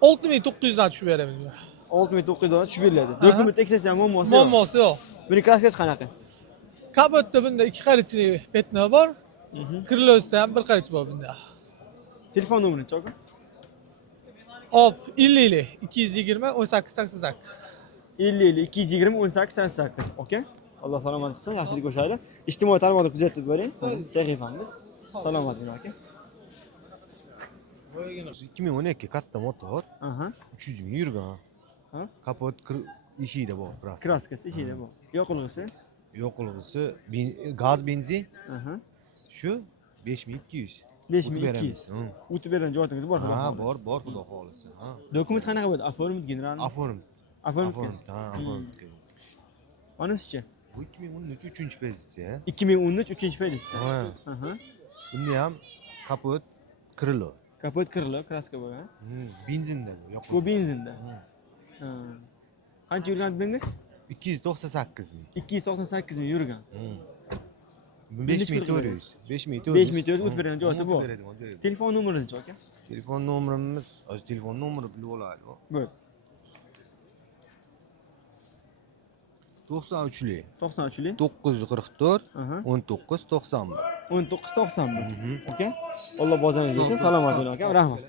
6900 dan tushib beramiz. 6900 dan tushib beriladi. Dokument eksesi ham muammosi yo'q. Muammosi yo'q. Buni kraskasi qanaqa? Kapotda bunda 2 qarichli petno bor. Krılosda ham 1 qarich bor bunda. Telefon nomerini aka? Hop, 50 220 18 88. 50 220 18 88. Okey? Alloh salomat qilsin, yaxshilik ko'rishaylik. Ijtimoiy tarmoqda kuzatib boring. Sahifamiz. Salomat bo'ling aka. 2012 katta motor. 300 ming yurgan. Kapot ishida bor. Kraskasi ishida bor. Yoqilg'isi? Yoqilg'isi gaz benzin. Shu 5200. 5200. O'tib bergan joyingiz bor? Ha, bor, xudo xolisa. Ha. Dokument qanaqa bo'ldi? Oformit general? Oformit. Ha, oformit. Onasichi? Bu 2013 3-pozitsiya. 2013 3-pozitsiya. Ha. Bunda ham kapot krilo. Kapot krilo, kraska bo'lgan. Benzinda bu. Bu benzinda. Qancha yurgan dedingiz? 298 ming. 298 ming yurgan. 5400. 5400 o'tib bergan joyi bor. Telefon nomeringiz aka? Telefon nomerimiz, hozir telefon nomeri bilib olaylik. Bo'ldi. 93lik. 93lik. 944 19 91. 19 91. Okey? Alloh bozoringizni bersin. Salomat bo'ling aka. Rahmat.